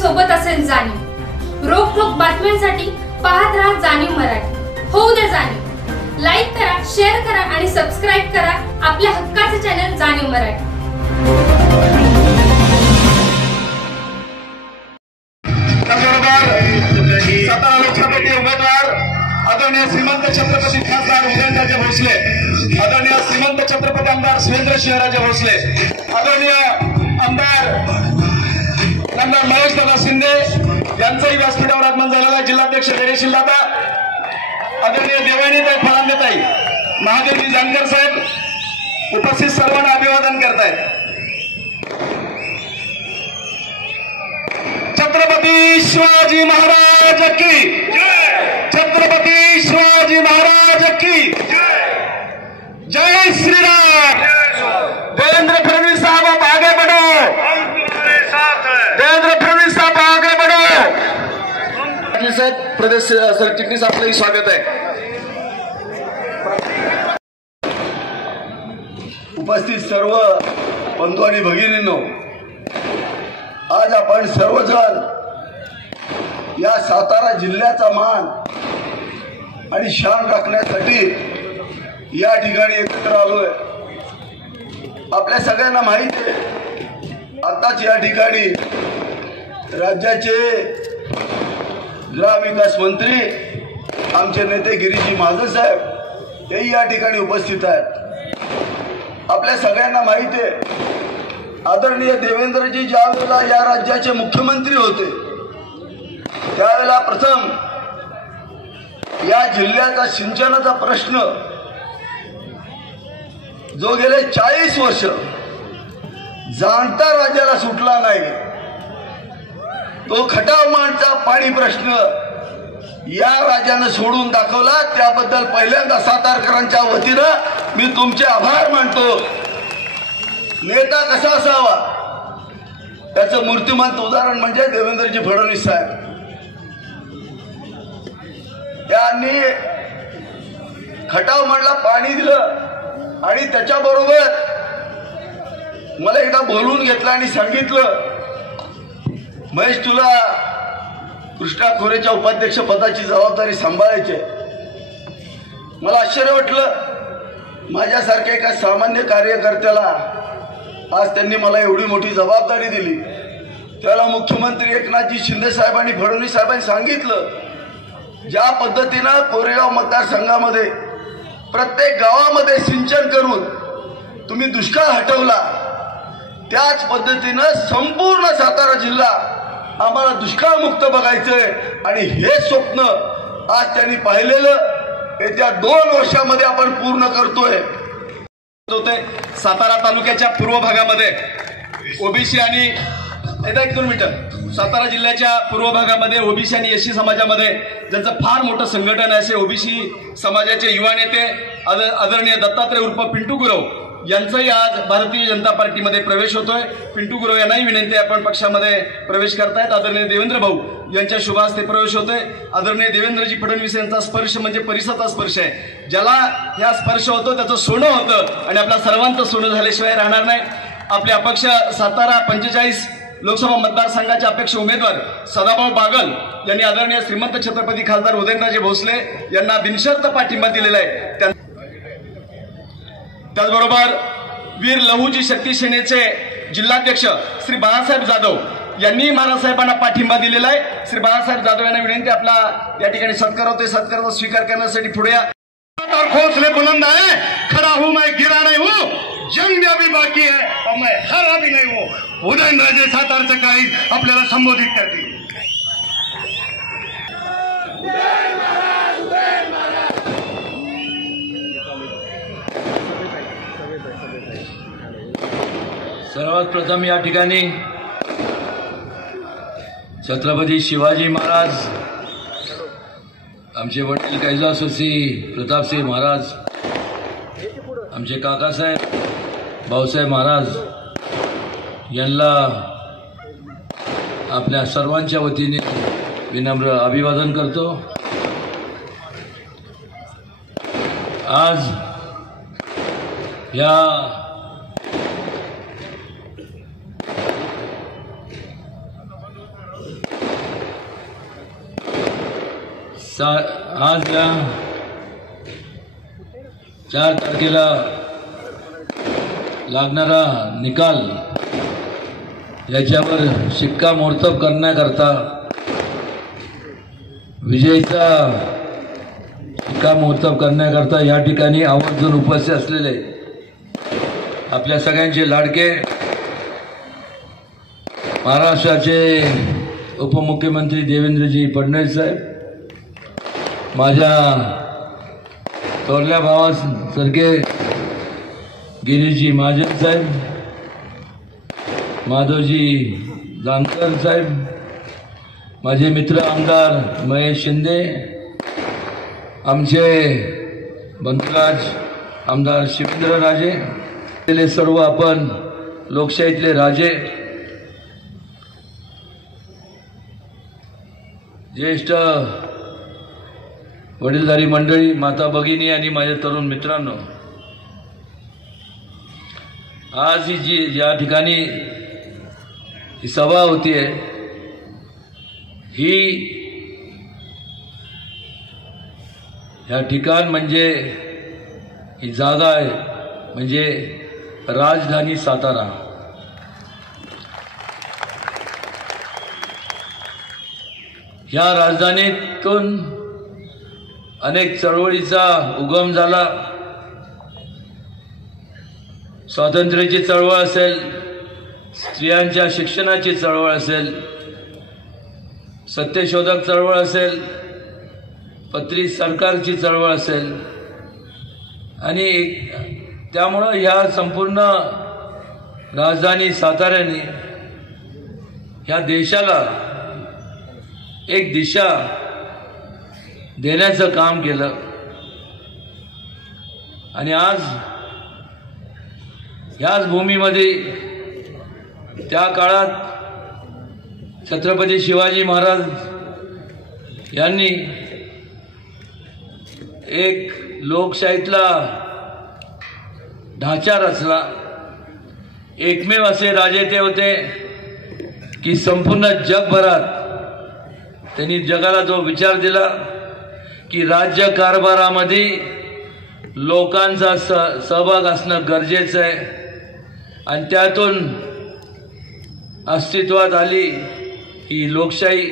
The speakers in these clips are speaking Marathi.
सोबत असेल जाणीव। रोखोक बातम्यांसाठी पाहत राहा जाणीव मराठी। होऊ दे जाणीव। लाईक करा, शेअर करा आणि सबस्क्राइब करा आपल्या हक्काचे चॅनल जाणीव मराठी। सातारा लोकसभेचे उमेदवार आदरणीय श्रीमंत छत्रपती खासदार उदयनराजे भोसले, आदरणीय श्रीमंत छत्रपती आमदार सुरेंद्रसिंहराजे भोसले, आदरणीय आमदार महेश दादा शिंदे यांचंही व्यासपीठावर आगमन झालेलं आहे। जिल्हाध्यक्ष धैर्यशील दादा, आदरणीय देवाणीताई फळांदेताई, महादेवजी जानकर साहेब उपस्थित सर्वांना अभिवादन करतायत। छत्रपती शिवाजी महाराज की जय, छत्रपती शिवाजी महाराज की जय, जय श्री राम। देवेंद्र फडणवीस साहब आप आगे बढ़ो, देवेंद्र फडणवीस साहब आगे बढ़ो। साहेब प्रदेश सरचिटणीस आपलंही स्वागत आहे। उपस्थित सर्व बंधू आणि भगिनींनो, आज आपण सर्वजण या सातारा जिल्ह्याचा मान आणि शान राखण्यासाठी या ठिकाणी एकत्र आलोय। आपल्या सगळ्यांना माहिती आहे, आताच या ठिकाणी राज्याचे ग्रामविकास मंत्री आमचे नेते गिरीजी महाजन साहेब हेही या ठिकाणी उपस्थित आहेत। आपल्या सगळ्यांना माहिती आहे, आदरणीय देवेंद्रजी ज्या वेळेला या राज्याचे मुख्यमंत्री होते त्यावेळेला प्रथम या जिल्ह्याचा सिंचनाचा प्रश्न जो गेले 40 वर्ष जाणता राज्याला सुटला नाही, तो खटाव माणचा पाणी प्रश्न या राज्यानं सोडून दाखवला। त्याबद्दल पहिल्यांदा सातारकरांच्या वतीनं मी तुमचे आभार मानतो। नेता कसा असावा त्याचं मूर्तिमंत उदाहरण म्हणजे देवेंद्रजी फडणवीस साहेब। त्यांनी खटाव मंडला पाणी दिलं आणि त्याच्याबरोबर मला एकदा बोलवून घेतलं आणि सांगितलं, महेश तुला कृष्णा खोरेच्या उपाध्यक्ष पदाची जबाबदारी सांभाळायची आहे। मला आश्चर्य वाटलं, माझ्यासारख्या एका सामान्य कार्यकर्त्याला आज त्यांनी मला एवढी मोठी जबाबदारी दिली। त्याला मुख्यमंत्री एकनाथजी शिंदे साहेब आणि फडणवीस साहेबांनी सांगितलं, ज्या पद्धतीनं कोरेगाव मतदारसंघामध्ये प्रत्येक गावामध्ये सिंचन करून तुम्ही दुष्काळ हटवला, त्याच पद्धतीनं संपूर्ण सातारा जिल्हा आम्हाला दुष्काळमुक्त बघायचंय आणि हे स्वप्न आज त्यांनी पाहिलेलं येत्या 2 वर्षामध्ये आपण पूर्ण करतोय। सातारा तालुक्याच्या पूर्व भागामध्ये ओबीसी आणि सातारा जिल्ह्याच्या पूर्व भागामध्ये ओबीसी आणि एससी समाजामध्ये ज्यांचं फार मोठं संघटन आहे असे ओबीसी समाजाचे युवा नेते आदरणीय दत्तात्रय उर्फ पिंटू गुरव यांचाही आज भारतीय जनता पार्टीमध्ये प्रवेश होतोय। पिंटू गुरव यांनाही विनंती आहे, आपण पक्षामध्ये प्रवेश करतायत। आदरणीय देवेंद्र भाऊ यांच्या शुभ हस्ते प्रवेश होतोय। आदरणीय देवेंद्रजी फडणवीस यांचा स्पर्श म्हणजे परिसराचा स्पर्श आहे। ज्याला ह्या स्पर्श होतो त्याचं सोनं होतं आणि आपल्या सर्वांचं सोनं झाल्याशिवाय राहणार नाही। आपले अपक्ष सातारा 45 लोकसभा मतदारसंघाचे अपेक्ष उमेदवार सदाभाऊ बागल यांनी आदरणीय श्रीमंत छत्रपती खासदार उदयनराजे भोसले यांना बिनशर्त पाठिंबा दिलेला आहे। त्याचबरोबर वीर लहुजी शक्ती सेनेचे जिल्हाध्यक्ष श्री बाळासाहेब जाधव यांनी महाराज साहेबांना पाठिंबा दिलेला आहे। श्री बाळासाहेब जाधव यांना विनंती, आपला या ठिकाणी सत्कार होतोय, सत्काराचा स्वीकार करण्यासाठी पुढे या। हौसले बुलंद है, खड़ा हूं मैं, गिरा नहीं हूं, जंग में अभी बाकी है और मैं हारा भी नहीं हूं। उदयनराजे सातारचे काही आपल्याला संबोधित करतील। सर्वात प्रथम या ठिकाणी छत्रपती शिवाजी महाराज, आमचे वडील कैलासवासी प्रतापसिंह महाराज, आमचे काकासाहेब भाऊसाहेब महाराज यांना आपल्या सर्वांच्या वतीने विनम्र अभिवादन करतो। आज या आज या 4 तारखेला लागणारा निकाल याच्यावर शिक्कामोर्तब करण्याकरता विजयीचा शिक्कामोर्तब करण्याकरता या ठिकाणी आवर्जून उपस्थित असलेले आपल्या सगळ्यांचे लाडके महाराष्ट्राचे उपमुख्यमंत्री देवेंद्रजी फडणवीस साहेब, माझ्या थोरल्या भावासारखे गिरीशजी महाजन साहेब, माधवजी जानकर साहेब, माझे मित्र आमदार महेश शिंदे, आमचे बंधुराज आमदार शिवेंद्रराजे, सर्व आपण लोकशाहीतले राजे, ज्येष्ठ वडीलधारी मंडळी, माता भगिनी आणि माझ्या तरुण मित्रांनो, आज ही जी या ठिकाणी ही सभा होतीये ही या ठिकाण म्हणजे ही जागा आहे म्हणजे राजधानी सातारा. या राजधानीतून अनेक चळवळीचा उगम झाला. स्वातंत्र्याची चळवळ असेल, स्त्रियांच्या शिक्षणाची चळवळ असेल, सत्यशोधक चळवळ असेल, पत्री सरकारची चळवळ असेल आणि त्यामुळं ह्या संपूर्ण राजधानी साताऱ्याने ह्या देशाला एक दिशा देण्याचं काम केलं. आणि आज ह्याच भूमीमध्ये त्या काळात छत्रपती शिवाजी महाराज यांनी एक लोकशाहीतला ढाचा रचला. एकमेव असे राजे ते होते की संपूर्ण जगभरात त्यांनी जगाला जो विचार दिला की राज्य कारभारामध्ये लोकांचा सहभाग असणं गरजेचं आहे आणि त्यातून अस्तित्वात आली ही लोकशाही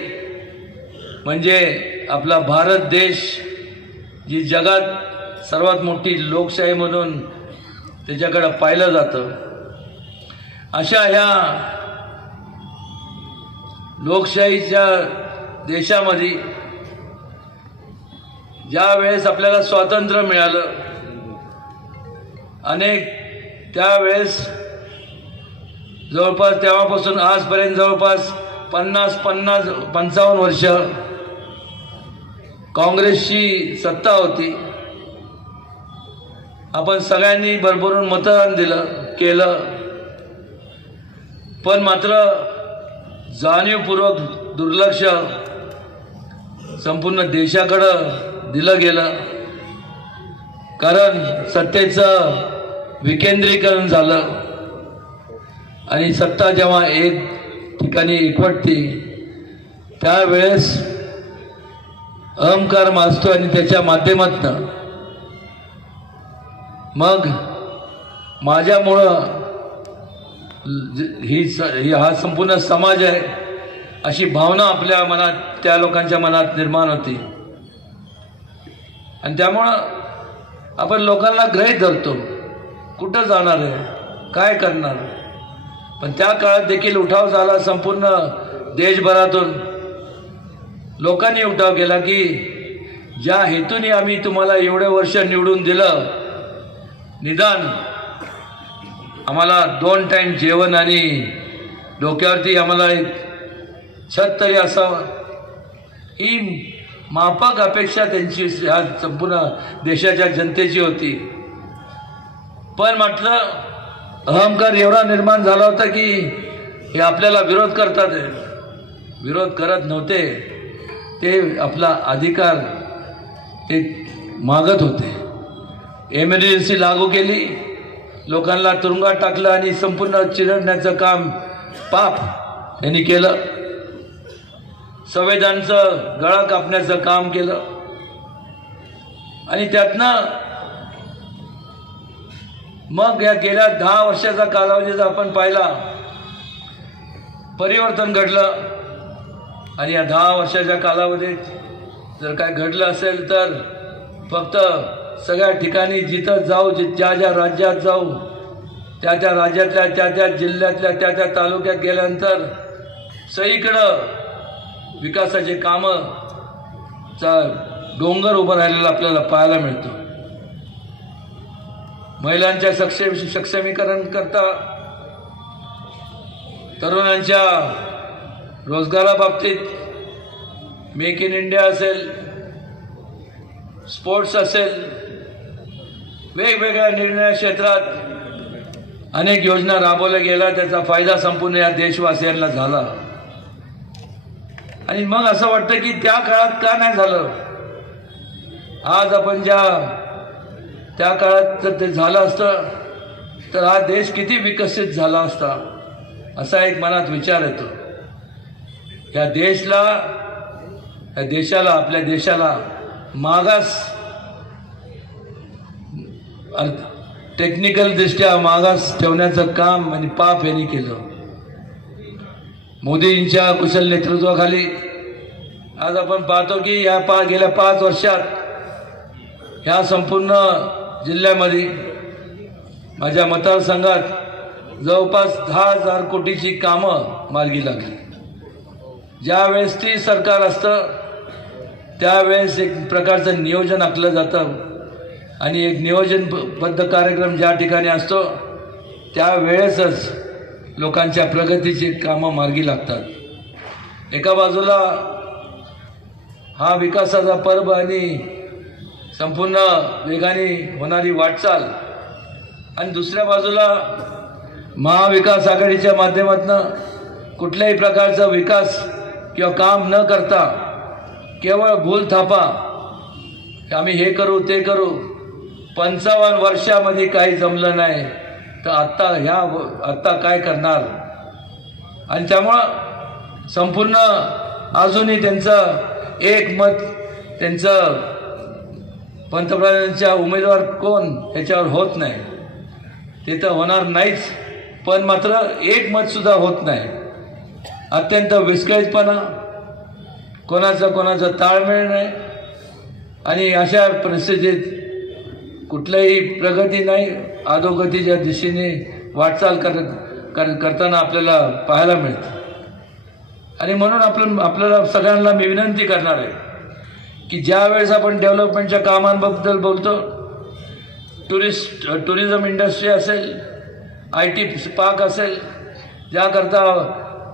म्हणजे आपला भारत देश, जी जगात सर्वात मोठी लोकशाही म्हणून त्याच्याकडे पाहिलं जातं. अशा ह्या लोकशाहीच्या देशामध्ये ज्या वेळेस आपल्याला स्वातंत्र्य मिळालं, अनेक त्यावेळेस जवळपास तेव्हापासून आजपर्यंत जवळपास 50-55 वर्ष काँग्रेसची सत्ता होती. आपण सगळ्यांनी भरभरून मतदान केलं, पण मात्र जाणीवपूर्वक दुर्लक्ष संपूर्ण देशाकडं दिलं गेलं. कारण सत्तेचं विकेंद्रीकरण झालं आणि सत्ता जेव्हा एक ठिकाणी एकवटते त्यावेळेस अहंकार माजतो आणि त्याच्या माध्यमातून मग माझ्यामुळं हा संपूर्ण समाज आहे अशी भावना आपल्या मनात, त्या लोकांच्या मनात निर्माण होती. आणि त्यामुळं आपण लोकांना गृहीत धरतो, कुठं जाणार आहे, काय करणार. पण त्या काळात देखील उठाव झाला. संपूर्ण देशभरातून लोकांनी उठाव केला की ज्या हेतूने आम्ही तुम्हाला एवढे वर्ष निवडून दिलं, निदान आम्हाला 2 टाइम जेवण आणि डोक्यावरती आम्हाला एक छत तरी असावं, ही माफक अपेक्षा त्यांची ह्या संपूर्ण देशाच्या जनतेची होती. पण मात्र अहंकार एवढा निर्माण झाला होता की हे आपल्याला विरोध करतात. विरोध करत नव्हते, ते आपला अधिकार ते मागत होते. एमर्जन्सी लागू केली, लोकांना तुरुंगात टाकलं आणि संपूर्ण चिरडण्याचं काम पाप यांनी केलं. संविधानाचं गळा कापण्याचं काम केलं. आणि त्यातनं मग या गेल्या 10 वर्षाचा कालावधीत आपण पाहिला परिवर्तन घडलं. आणि या 10 वर्षाच्या कालावधीत जर काय घडलं असेल तर फक्त सगळ्या ठिकाणी जिथं जाऊ, ज्या ज्या राज्यात जाऊ, त्या त्या राज्यातल्या, त्या त्या जिल्ह्यातल्या, त्या त्या तालुक्यात गेल्यानंतर सगळीकडं विकासाचे कामंचा डोंगर उभं राहिलेला आपल्याला पाहायला मिळतो. महिलांच्या सक्षमीकरण करता, तरुणांच्या रोजगाराबाबतीत मेक इन इंडिया असेल, स्पोर्ट्स असेल, वेगवेगळ्या निर्णय क्षेत्रात अनेक योजना राबवल्या गेल्या. त्याचा फायदा संपूर्ण या देशवासियांना झाला. आणि मग असं वाटतं की त्या काळात का नाही झालं. आज आपण त्या काळात जर ते झालं असतं तर हा देश किती विकसित झाला असता, असा एक मनात विचार येतो. या देशाला आपल्या देशाला मागास, टेक्निकल दृष्ट्या मागास ठेवण्याचं काम आणि पाप यांनी केलं. मोदींच्या कुशल नेतृत्वाखाली आज आपण पाहतो की गेल्या 5 वर्षात ह्या संपूर्ण जिल्ह्यामध्ये माझ्या मतदारसंघात जवळपास 10,000 कोटीची कामं मार्गी लागली. ज्यावेळेस ती सरकार असतं त्यावेळेस एक प्रकारचं नियोजन आखलं जातं आणि एक नियोजनबद्ध कार्यक्रम ज्या ठिकाणी असतो त्यावेळेसच लोकांच्या प्रगतीची कामं मार्गी लागतात. एका बाजूला हा विकासाचा पर्व आणि संपूर्ण वेगाने होणारी वाटचाल, आणि दुसऱ्या बाजूला महाविकास आघाडीच्या माध्यमातून कुठल्याही प्रकारचा विकास किंवा काम न करता केवळ भूलथापा, आम्ही हे करू ते करू. 55 वर्षामध्ये काही जमलं नाही तर आत्ता काय करणार. आणि त्यामुळं संपूर्ण अजूनही त्यांचं एक मत, त्यांचं पंतप्रधानांच्या उमेदवार कोण ह्याच्यावर होत नाही. ते तर होणार नाहीच, पण मात्र एक मत सुद्धा होत नाही. अत्यंत विस्कळीतपणा, कोणाचा ताळमेळ नाही. आणि अशा परिस्थितीत कुठल्याही प्रगती नाही, अधोगतीच्या दिशेने वाटचाल करताना आपल्याला पाहायला मिळतं. आणि म्हणून आपल्याला सगळ्यांना मी विनंती करणार आहे की ज्या वेळेस आपण डेव्हलपमेंटच्या कामांबद्दल बोलतो, टुरिझम इंडस्ट्री असेल, IT पार्क असेल, ज्याकरता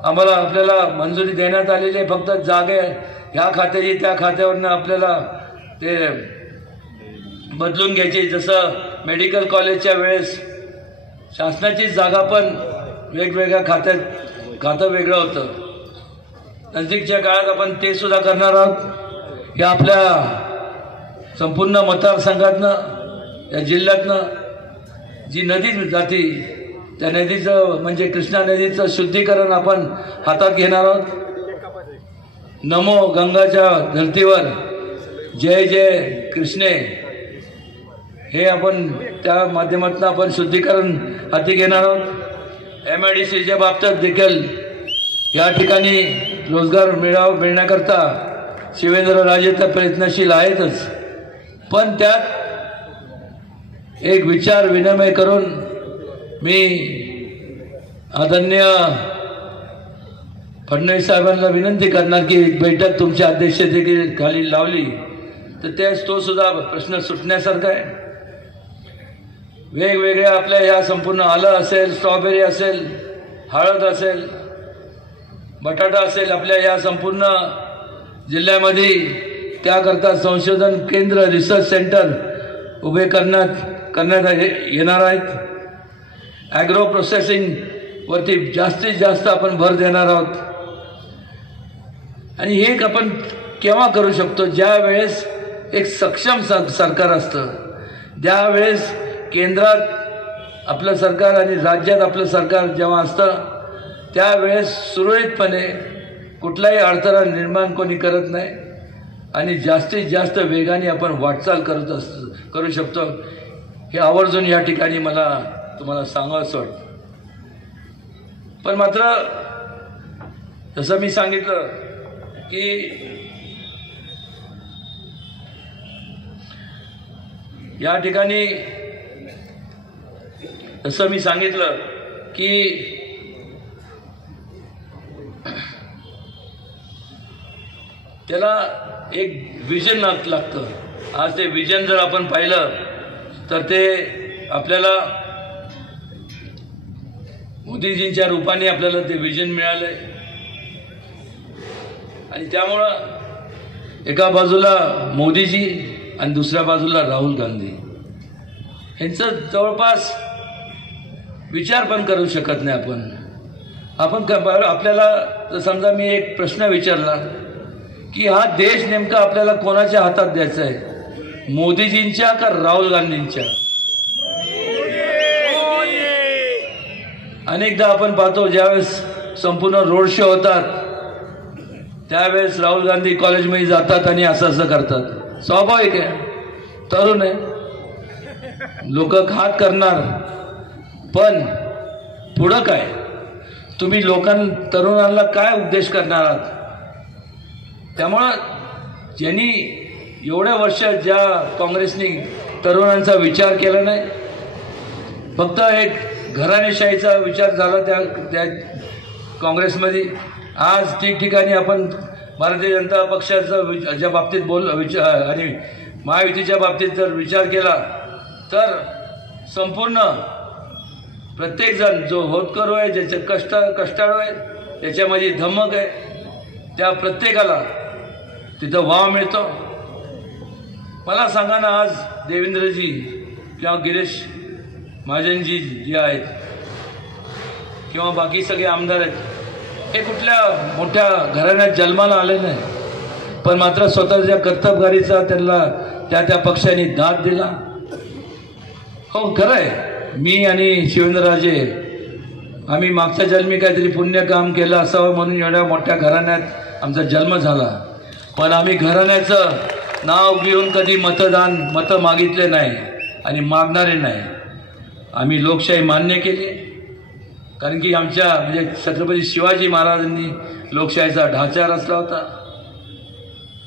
आपल्याला मंजुरी देण्यात आलेली आहे, फक्त जागे ह्या खात्याची त्या खात्यावरनं आपल्याला ते बदलून घ्यायची. जसं मेडिकल कॉलेजच्या वेळेस शासनाची जागा पण वेगवेगळ्या खातं वेगळं होतं. नजीकच्या काळात आपण ते सुद्धा करणार आहोत. या आपल्या संपूर्ण मतदारसंघातनं, या जिल्ह्यातनं जी नदी जाते त्या नदीचं म्हणजे कृष्णा नदीचं शुद्धीकरण आपण हातात घेणार आहोत. नमो गंगाच्या धर्तीवर जय जय कृष्णे हे आपण त्या माध्यमातून आपण शुद्धीकरण हाती घेणार आहोत. MIDCच्या बाबतीत देखील या ठिकाणी रोजगार मिळण्याकरता शिवेंद्रराजे तर प्रयत्नशील आहेतच, पण त्यात एक विचार विनिमय करून मी आदरणीय फडणवीस साहेबांना विनंती करणार की एक बैठक तुमच्या अध्यक्षतेखाली लावली तर तो सुद्धा प्रश्न सुटण्यासारखा आहे. वेगवेगळ्या आपल्या ह्या संपूर्ण आलं असेल, स्ट्रॉबेरी असेल, हळद असेल, बटाटा असेल, आपल्या या संपूर्ण जिल्ह्यामध्ये त्याकरता संशोधन केंद्र, रिसर्च सेंटर उभे करण्यात येणार आहेत. ॲग्रो प्रोसेसिंग वरती जास्तीत जास्त आपण भर देणार आहोत. आणि हे आपण केव्हा करू शकतो, ज्या वेळेस एक सक्षम सरकार असतं, ज्यावेळेस केंद्रात आपलं सरकार आणि राज्यात आपलं सरकार जेव्हा असतं त्यावेळेस सुरळीतपणे कुठलाही अडथळा निर्माण कोणी करत नाही. आणि जास्तीत जास्त वेगाने आपण वाटचाल करू शकतो हे आवर्जून या ठिकाणी मला तुम्हाला सांगावंसं वाटतं. पण मात्र जसं मी सांगितलं की या ठिकाणी जसं मी सांगितलं की त्याला एक विजन लागतं. आज ते विजन जर आपण पाहिलं तर ते आपल्याला मोदीजींच्या रूपाने आपल्याला ते विजन मिळालंय. आणि त्यामुळं एका बाजूला मोदीजी आणि दुसऱ्या बाजूला राहुल गांधी यांचं जवळपास विचार पण करू शकत नाही आपण. आपल्याला समजा मी एक प्रश्न विचारला की हा देश नेमका आपल्याला कोणाच्या हातात द्यायचा आहे, मोदीजींच्या का राहुल गांधींच्या? अनेकदा आपण पाहतो ज्यावेळेस संपूर्ण रोड शो होतात त्यावेळेस राहुल गांधी कॉलेजमध्ये जातात आणि असं करतात. स्वाभाविक आहे, तरुण आहे, लोक घात करणार. पण पुढं काय? तुम्ही तरुणांना काय उपदेश करणार आहात? त्यामुळं ज्यांनी एवढ्या वर्ष ज्या काँग्रेसने तरुणांचा विचार केला नाही, फक्त एक घराणेशाहीचा विचार झाला त्या काँग्रेसमध्ये. आज ठिकठिकाणी आपण भारतीय जनता पक्षाचा ज्या बाबतीत आणि महायुतीच्या बाबतीत जर विचार केला तर संपूर्ण प्रत्येकजण जो होतकरू आहे, ज्याचे कष्टाळू आहे, त्याच्यामध्ये धमक आहे, त्या प्रत्येकाला तिथं वाव मिळतो. मला सांगा ना, आज देवेंद्रजी किंवा गिरीश महाजनजी जे आहेत किंवा बाकी सगळे आमदार आहेत, हे कुठल्या मोठ्या घराण्यात जन्माला आले नाही, पण मात्र स्वतःच्या कर्तबगारीचा त्यांना त्या पक्षाने दाद दिला. हो, खरं आहे, मी आणि शिवेंद्रराजे आम्ही मागच्या जन्मी काहीतरी पुण्य काम केलं असावं म्हणून एवढ्या मोठ्या घराण्यात आमचा जन्म झाला. पण आम्ही घराण्याचं नाव घेऊन कधी मतं मागितले नाही आणि मागणारे नाही. आम्ही लोकशाही मान्य केली, कारण की आमच्या म्हणजे छत्रपती शिवाजी महाराजांनी लोकशाहीचा ढाचा रचला होता.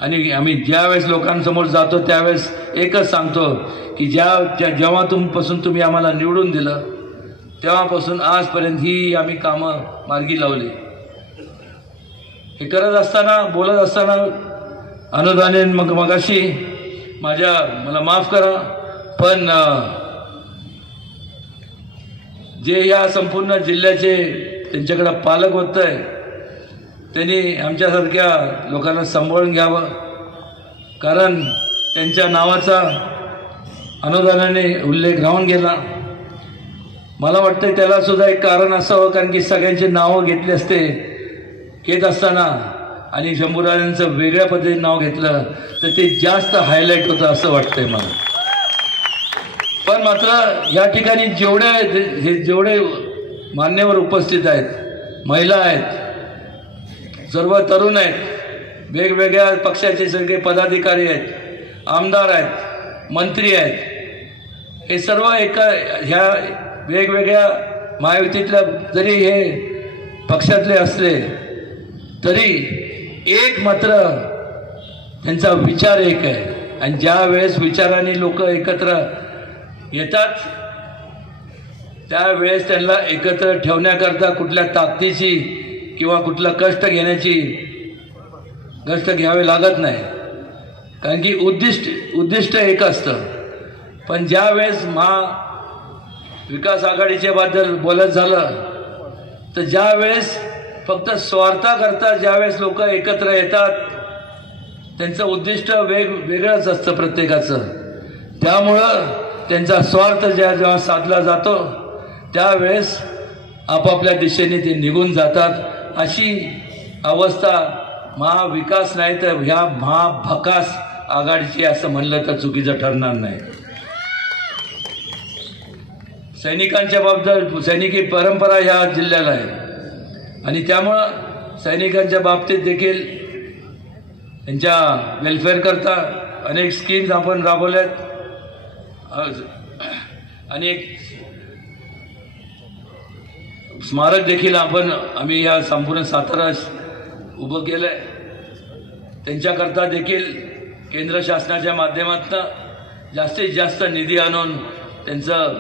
आणि आम्ही ज्यावेळेस लोकांसमोर जातो त्यावेळेस एकच सांगतो की जेव्हा तुम्ही आम्हाला निवडून दिलं तेव्हापासून आजपर्यंत ही आम्ही कामं मार्गी लावली. हे करत असताना, बोलत असताना अनुदाने मगाशी मला माफ करा, पण जे या संपूर्ण जिल्ह्याचे त्यांच्याकडे पालक होत आहे त्यांनी आमच्यासारख्या लोकांना सांभाळून घ्यावं, कारण त्यांच्या नावाचा अनुदानाने उल्लेख राहून गेला. मला वाटतं त्याला सुद्धा एक कारण असावं, कारण की सगळ्यांचे नावं घेत असताना आणि शंभूराजांचं वेगळ्या पद्धतीने नाव घेतलं तर ते जास्त हायलाईट होतं असं वाटतंय मला. पण मात्र या ठिकाणी जेवढे मान्यवर उपस्थित आहेत, महिला आहेत, सर्व तरुण आहेत, वेगवेगळ्या पक्षाचे सगळे पदाधिकारी आहेत, आमदार आहेत, मंत्री आहेत, हे सर्व ह्या वेगवेगळ्या महायुतीतल्या जरी हे पक्षातले असले तरी एक मात्र त्यांचा विचार एक आहे. आणि ज्या वेळेस विचाराने लोक एकत्र येतात त्यावेळेस त्यांना एकत्र ठेवण्याकरता कुठल्या ताकदीची किंवा कुठलं कष्ट घ्यावे लागत नाही, कारण की उद्दिष्ट एक असतं. पण ज्या वेळेस महाविकास आघाडीच्या बद्दल बोलत झालं तर ज्या वेळेस फक्त स्वार्थाकरता ज्यावेळेस लोक एकत्र येतात त्यांचं उद्दिष्ट वेगळंच असतं प्रत्येकाचं. त्यामुळं त्यांचा स्वार्थ जेव्हा साधला जातो त्यावेळेस आपापल्या दिशेने ते निघून जातात. अशी अवस्था महाविकास नाही तर ह्या महाभकास आघाडीची असं म्हणलं तर चुकीचं ठरणार नाही. सैनिकांच्या बाबतीत सैनिकी परंपरा ह्या जिल्ह्याला आहे आणि त्यामुळं सैनिकांच्या बाबतीत देखील त्यांच्या वेलफेअर करता अनेक स्कीम्स आपण राबवल्यात, अनेक स्मारक देखील आम्ही या संपूर्ण सातारा उभं केलं आहे. त्यांच्याकरता देखील केंद्र शासनाच्या माध्यमातून जास्तीत जास्त निधी आणून त्यांचं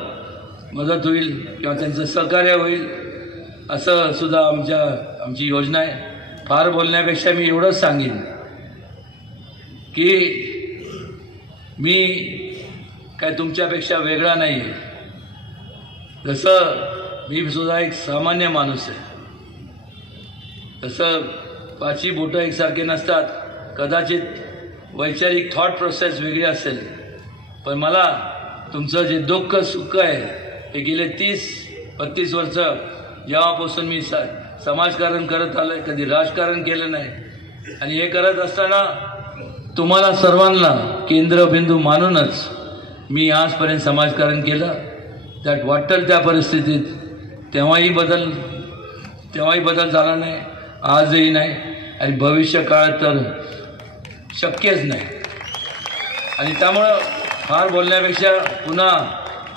मदत होईल किंवा त्यांचं सहकार्य होईल असं सुद्धा आमची योजना आहे. फार बोलण्यापेक्षा मी एवढंच सांगेन की मी काय तुमच्यापेक्षा वेगळा नाही आहे. जसं मी सुद्धा एक सामान्य माणूस आहे, तसं पाचही बोटं एकसारखे नसतात. कदाचित वैचारिक थॉट प्रोसेस वेगळी असेल, पण मला तुमचं जे दुःख सुख आहे हे गेले 30-32 वर्ष जेव्हापासून मी समाजकारण करत आलोय, कधी राजकारण केलं नाही. आणि हे करत असताना तुम्हाला सर्वांना केंद्रबिंदू मानूनच मी आजपर्यंत समाजकारण केलं. त्यात वाटेल त्या परिस्थितीत तेव्हाही बदल झाला नाही, आजही नाही आणि भविष्य काळात तर शक्यच नाही. आणि त्यामुळं फार बोलण्यापेक्षा पुन्हा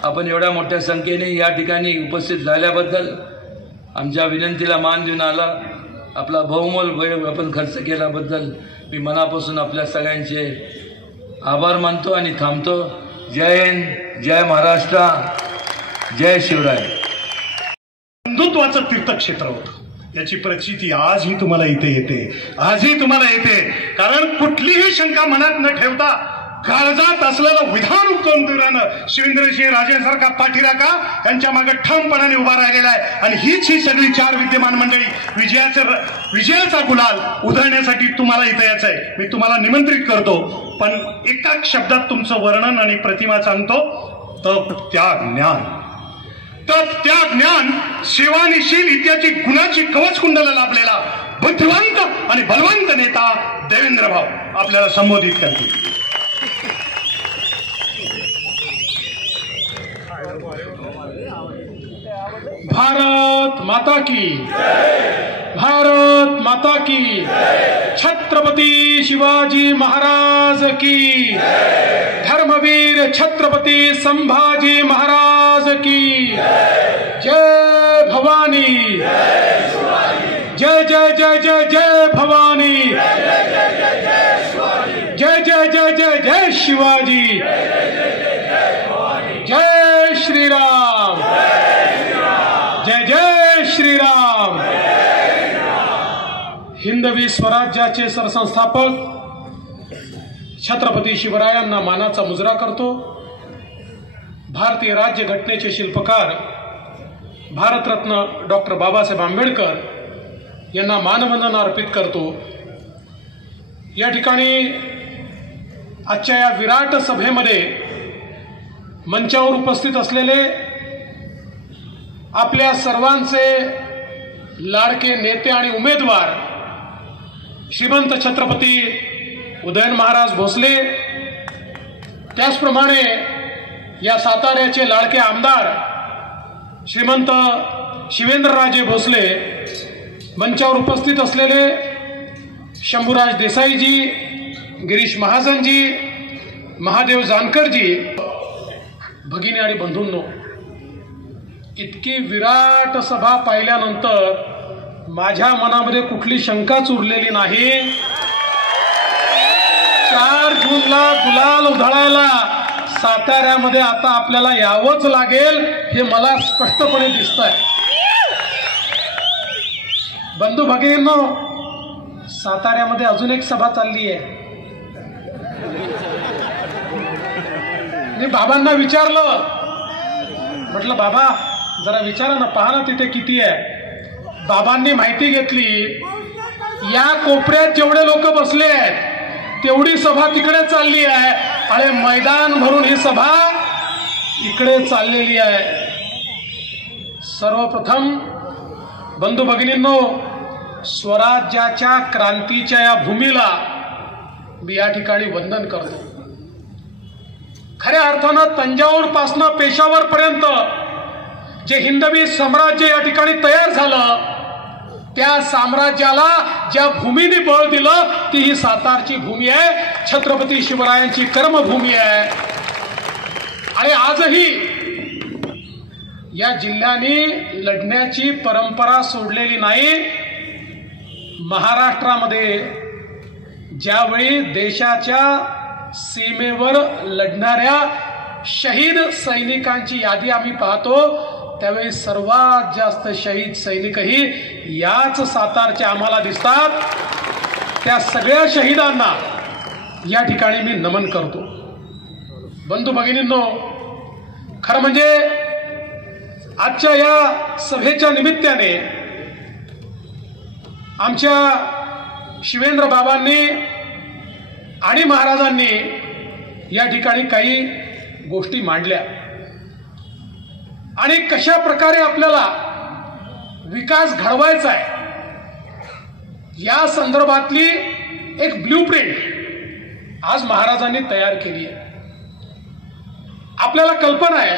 आपण एवढ्या मोठ्या संख्येने या ठिकाणी उपस्थित झाल्याबद्दल, आमच्या विनंतीला मान देऊन आला, आपला बहुमोल वेळ आपण खर्च केल्याबद्दल मी मनापासून आपल्या सगळ्यांचे आभार मानतो आणि थांबतो. जय हिंद, जय महाराष्ट्र, जय शिवराय. बंधुत्वाचं तीर्थक्षेत्र होतं, याची प्रचिती आजही तुम्हाला इथे येते, आजही तुम्हाला येते. कारण कुठलीही शंका मनात न ठेवता काळजात असलेलं विधान उच्चारानं शिवेंद्रसिंह राजेंसारखा पाठीराखा यांच्या मागे ठामपणाने उभा राहिलेला आहे. आणि हीच ही सगळी 4 विद्यमान मंडळी विजयाचा गुलाल उधळण्यासाठी तुम्हाला इथे यायचं आहे. मी तुम्हाला निमंत्रित करतो, पण एका शब्दात तुमचं वर्णन आणि प्रतिमा सांगतो. तप त्याग ज्ञान. तप त्याग ज्ञान सेवानिशील इत्यादी गुणाची कवचकुंडला लाभलेला बुद्धिवंत आणि बलवंत नेता देवेंद्र भाऊ आपल्याला संबोधित करतील. भारत माता की, भारत माता की, छत्रपती शिवाजी महाराज की, धर्मवीर छत्रपती संभाजी महाराज की. जय भवानी, जय जय जय जय जय भवानी, जय जय जय जय जय शिवाजी, जय श्रीराम, जय जय श्रीराम. हिंदवी स्वराज्याचे सरसंस्थापक छत्रपती शिवरायांना मानाचा मुजरा करतो. भारतीय राज्य घटनेचे शिल्पकार भारतरत्न डॉक्टर बाबासाहेब आंबेडकर यांना मानवंदना अर्पित करतो. या ठिकाणी आजच्या या विराट सभेमध्ये मंचावर उपस्थित असलेले आपल्या सर्वांचे लाडके नेते आणि उमेदवार श्रीमंत छत्रपती उदयन महाराज भोसले, त्याचप्रमाणे या साताऱ्याचे लाडके आमदार श्रीमंत शिवेंद्रराजे भोसले, मंचावर उपस्थित असलेले शंभूराज देसाईजी, गिरीश महाजनजी, महादेव जानकरजी, भगिनी आणि बंधूंनो, इतकी विराट सभा पाहिल्यानंतर माझ्या मनामध्ये कुठली शंकाच उरलेली नाही. 4 जूनला गुलाल उधळायला साताऱ्यामध्ये आता आपल्याला यावंच लागेल हे मला स्पष्टपणे दिसतंय. बंधू भगिनींनो, साताऱ्यामध्ये अजून एक सभा चालली आहे. मी बाबांना विचारलं, म्हटलं बाबा जरा विचारा ना, पहा ना तिथे किती आहे. बाबांनी माहिती घेतली, या कोपऱ्यात जेवढे लोक बसले आहेत तेवढी सभा तिकडे चालली आहे आणि मैदान भरून ही सभा इकडे चाललेली आहे. सर्वप्रथम बंधू भगिनींनो, स्वराज्याच्या क्रांतीच्या या भूमीला मी या ठिकाणी वंदन करतो. खऱ्या अर्थानं तंजावूर पासून पेशावर पर्यंत जे हिंदवी साम्राज्य या ठिकाणी तयार झालं त्या साम्राज्याला ज्या भूमीने बळ दिलं ती ही सातारची भूमी आहे, छत्रपती शिवरायांची कर्मभूमी आहे. आणि आजही या जिल्ह्याने लढण्याची परंपरा सोडलेली नाही. महाराष्ट्रामध्ये ज्यावेळी देशाच्या सीमेवर लढणाऱ्या शहीद सैनिकांची यादी आम्ही पाहतो त्यावेळी सर्वात जास्त शहीद सैनिकही याच सातारचे आम्हाला दिसतात. त्या सगळ्या शहीदांना या ठिकाणी मी नमन करतो. बंधू भगिनींनो, खरं म्हणजे आजच्या या सभेच्या निमित्ताने आमच्या शिवेंद्र बाबांनी आणि महाराजांनी या ठिकाणी काही गोष्टी मांडल्या आणि कशा प्रकारे आपल्याला विकास घडवायचा आहे या संदर्भातली एक ब्ल्यूप्रिंट आज महाराजांनी तयार केली आहे. आपल्याला कल्पना आहे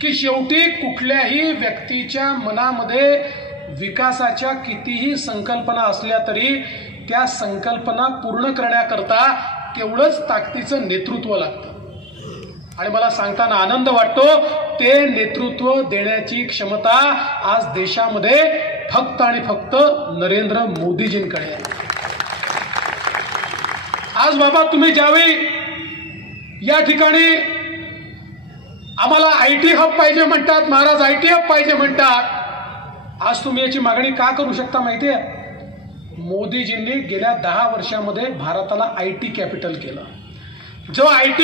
की शेवटी कुठल्याही व्यक्तीच्या मनामध्ये विकासाच्या कितीही संकल्पना असल्या तरी त्या संकल्पना पूर्ण करण्याकरता तेवढंच ताकदीचं नेतृत्व लागतं. आणि मला सांगताना आनंद वाटतो ते नेतृत्व देण्याची क्षमता आज देशामध्ये फक्त आणि फक्त नरेंद्र मोदीजींकडे आहे. आज बाबा तुम्ही ज्यावेळी या ठिकाणी आम्हाला IT हब पाहिजे म्हणतात, महाराज IT हब पाहिजे म्हणतात, आज तुम्ही याची मागणी का करू शकता माहिती आहे? मोदीजींनी गेल्या 10 वर्षामध्ये भारताला IT कॅपिटल केलं. जो IT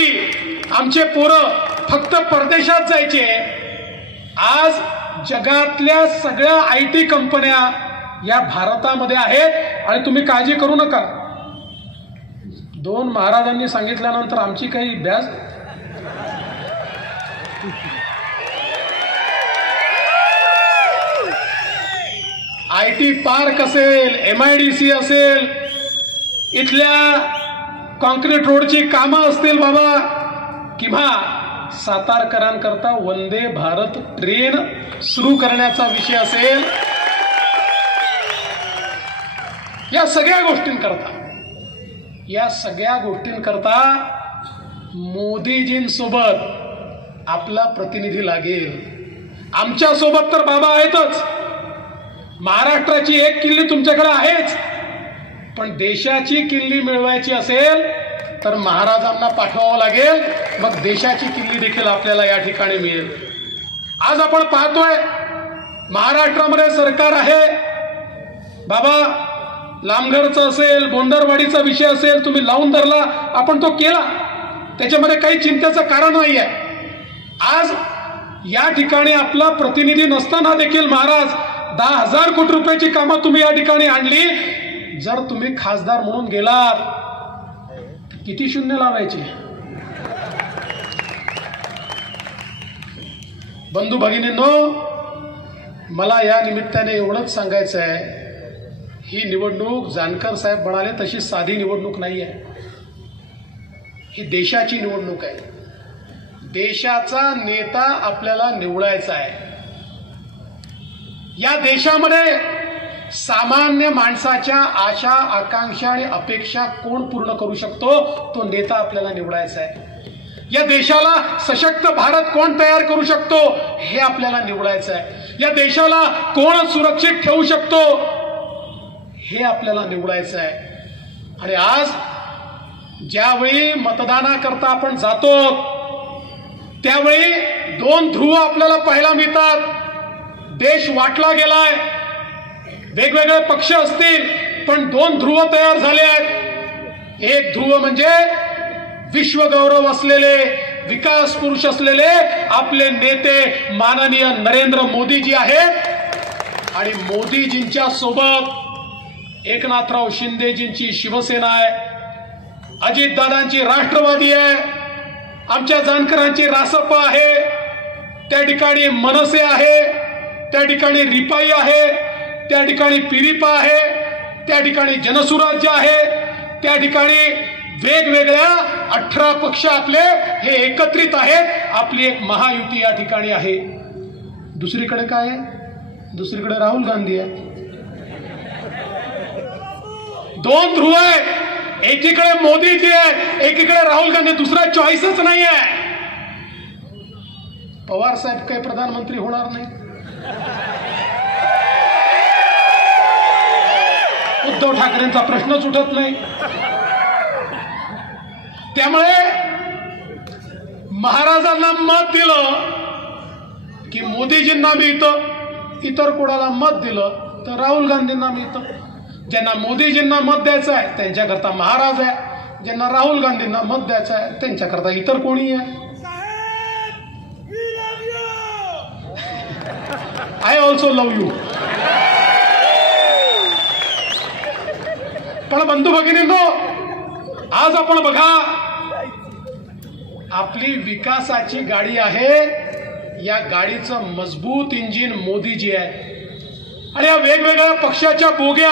आमचे पोरं फक्त परदेशात जायचे, आज जगातल्या सगळ्या IT कंपन्या या भारतामध्ये आहेत. आणि तुम्ही काळजी करू नका, 2 महाराजांनी सांगितल्यानंतर आमची काही ब्याज IT पार्क असेल, MIDC असेल, इथल्या कॉन्क्रीट रोडची कामं असतील बाबा, किंवा सातारकरांकरता वंदे भारत ट्रेन सुरू करण्याचा विषय असेल, या सगळ्या गोष्टींकरता मोदीजींसोबत आपला प्रतिनिधी लागेल. आमच्या सोबत तर बाबा आहेतच, महाराष्ट्राची एक किल्ली तुमच्याकडे आहेच, पण देशाची किल्ली मिळवायची असेल तर महाराजांना पाठवावं लागेल. मग देशाची किल्ली देखील आपल्याला या ठिकाणी मिळेल. आज आपण पाहतोय महाराष्ट्रामध्ये सरकार आहे बाबा, लामघरचा असेल, बोंडरवाडीचा विषय असेल, तुम्ही लावून धरला, आपण तो केला, त्याच्यामध्ये काही चिंतेचं कारण नाही आहे. आज या ठिकाणी आपला प्रतिनिधी नसताना देखील महाराज 10,000 कोटी रुपयाची कामं तुम्ही या ठिकाणी आणली. जर तुम्ही खासदार म्हणून गेलात किती शून्य लावायचे? बंधू भगिनींनो, मला या निमित्ताने एवढंच सांगायचं आहे, ही निवडणूक जानकर साहेब म्हणाले तशी साधी निवडणूक नाही आहे. ही देशाची निवडणूक आहे. देशाचा नेता आपल्याला निवडायचा आहे. या देशामध्ये सामान्य माणसाच्या आशा, आकांक्षा आणि अपेक्षा कोण पूर्ण करू शकतो तो नेता आपल्याला निवडायचा आहे. या देशाला सशक्त भारत कोण तयार करू शकतो हे आपल्याला निवडायचं आहे. या देशाला कोण सुरक्षित ठेवू शकतो हे आपल्याला निवडायचं आहे. आणि आज ज्यावेळी मतदानाकरता आपण जातो त्यावेळी 2 ध्रुव आपल्याला पाहायला मिळतात. देश वाटला गेलाय, वेगवेगळे पक्ष असतील पण 2 ध्रुव तयार झाले आहेत. एक ध्रुव म्हणजे विश्वगौरव असलेले, विकास पुरुष असलेले आपले नेते माननीय नरेंद्र मोदीजी आहेत. आणि मोदीजींच्या सोबत एकनाथराव शिंदेजींची शिवसेना आहे, अजितदादांची राष्ट्रवादी आहे, आमच्या जानकरांची रासप आहे, त्या ठिकाणी मनसे आहे, त्या ठिकाणी रिपाई आहे, त्या ठिकाणी पिरिपा आहे, त्या ठिकाणी जनसुराज्य आहे, त्या ठिकाणी वेगवेगळ्या 18 पक्ष आपले हे एकत्रित आहेत. आपली एक महायुती या ठिकाणी आहे. दुसरीकडे काय आहे? दुसरीकडे राहुल गांधी आहे. दोन ध्रुव आहे, एकीकडे मोदीजी आहे, एकीकडे राहुल गांधी, दुसरा चॉईसच नाही आहे. पवार साहेब काही प्रधानमंत्री होणार नाही, उद्धव ठाकरेंचा प्रश्नच उठत नाही. त्यामुळे महाराजांना मत दिलं की मोदीजींना मिळतं, इतर कोणाला मत दिलं तर राहुल गांधींना मिळतं. ज्यांना मोदीजींना मत द्यायचं आहे त्यांच्याकरता महाराज आहे, ज्यांना राहुल गांधींना मत द्यायचं आहे त्यांच्याकरता इतर कोणी आहे. I also love you. पण बंधू भगिनींनो, आज आपण बघा, आपली विकासाची गाडी आहे, या गाडीचं मजबूत इंजिन मोदीजी आहे. आणि या वेगवेगळ्या पक्षाच्या बोग्या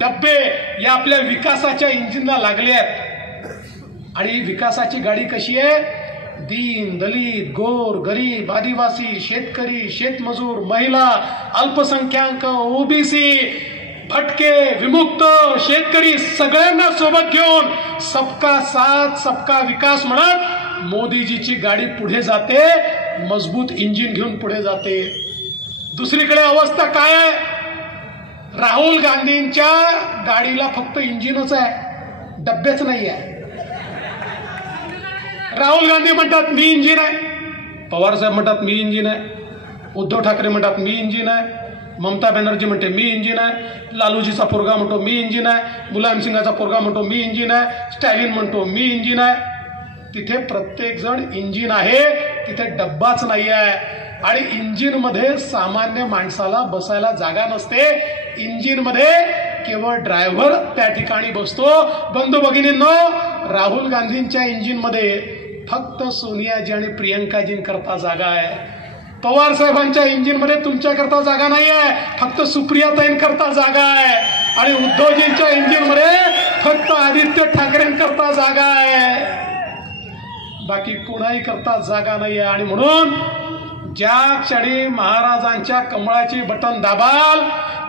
डब्बे या आपल्या विकासाच्या इंजिनला लागले आहेत. आणि विकासाची गाडी कशी आहे? दीन दलित गोर गरीब आदिवासी शेतकरी शेतमजूर महिला अल्पसंख्याक ओबीसी भटके विमुक्त शेतकरी सगळ्यांना सोबत घेऊन सबका साथ सबका विकास म्हणत मोदीजीची गाडी पुढे जाते, मजबूत इंजिन घेऊन पुढे जाते. दुसरीकडे अवस्था काय आहे? राहुल गांधींच्या गाडीला फक्त इंजिनच आहे, डब्बेच नाही आहे. राहुल गांधी म्हणतात मी इंजिन आहे, पवार साहेब म्हणतात मी इंजिन आहे, उद्धव ठाकरे म्हणतात मी इंजिन आहे, ममता बॅनर्जी म्हणते मी इंजिन आहे, लालूजीचा पोरगा म्हणतो मी इंजिन आहे, मुलायम सिंगाचा पोरगा म्हणतो मी इंजिन आहे, स्टॅलिन म्हणतो मी इंजिन आहे. तिथे प्रत्येक जण इंजिन आहे, तिथे डब्बाच नाही आहे. आणि इंजिन मध्ये सामान्य माणसाला बसायला जागा नसते, इंजिन मध्ये केवळ ड्रायव्हर त्या ठिकाणी बसतो. बंधू भगिनींनो, राहुल गांधींच्या इंजिन मध्ये फक्त सोनियाजी आणि प्रियंकाजींकरता जागा आहे. पवार साहेबांच्या इंजिन मध्ये तुमच्याकरता जागा नाही आहे, फक्त सुप्रियाताईंकरता जागा आहे. आणि उद्धवजींच्या इंजिन मध्ये फक्त आदित्य ठाकरेंकरता जागा आहे, बाकी कुणाही करता जागा नाही आहे. आणि म्हणून ज्या क्षणी महाराजांच्या कमळाची बटन दाबाल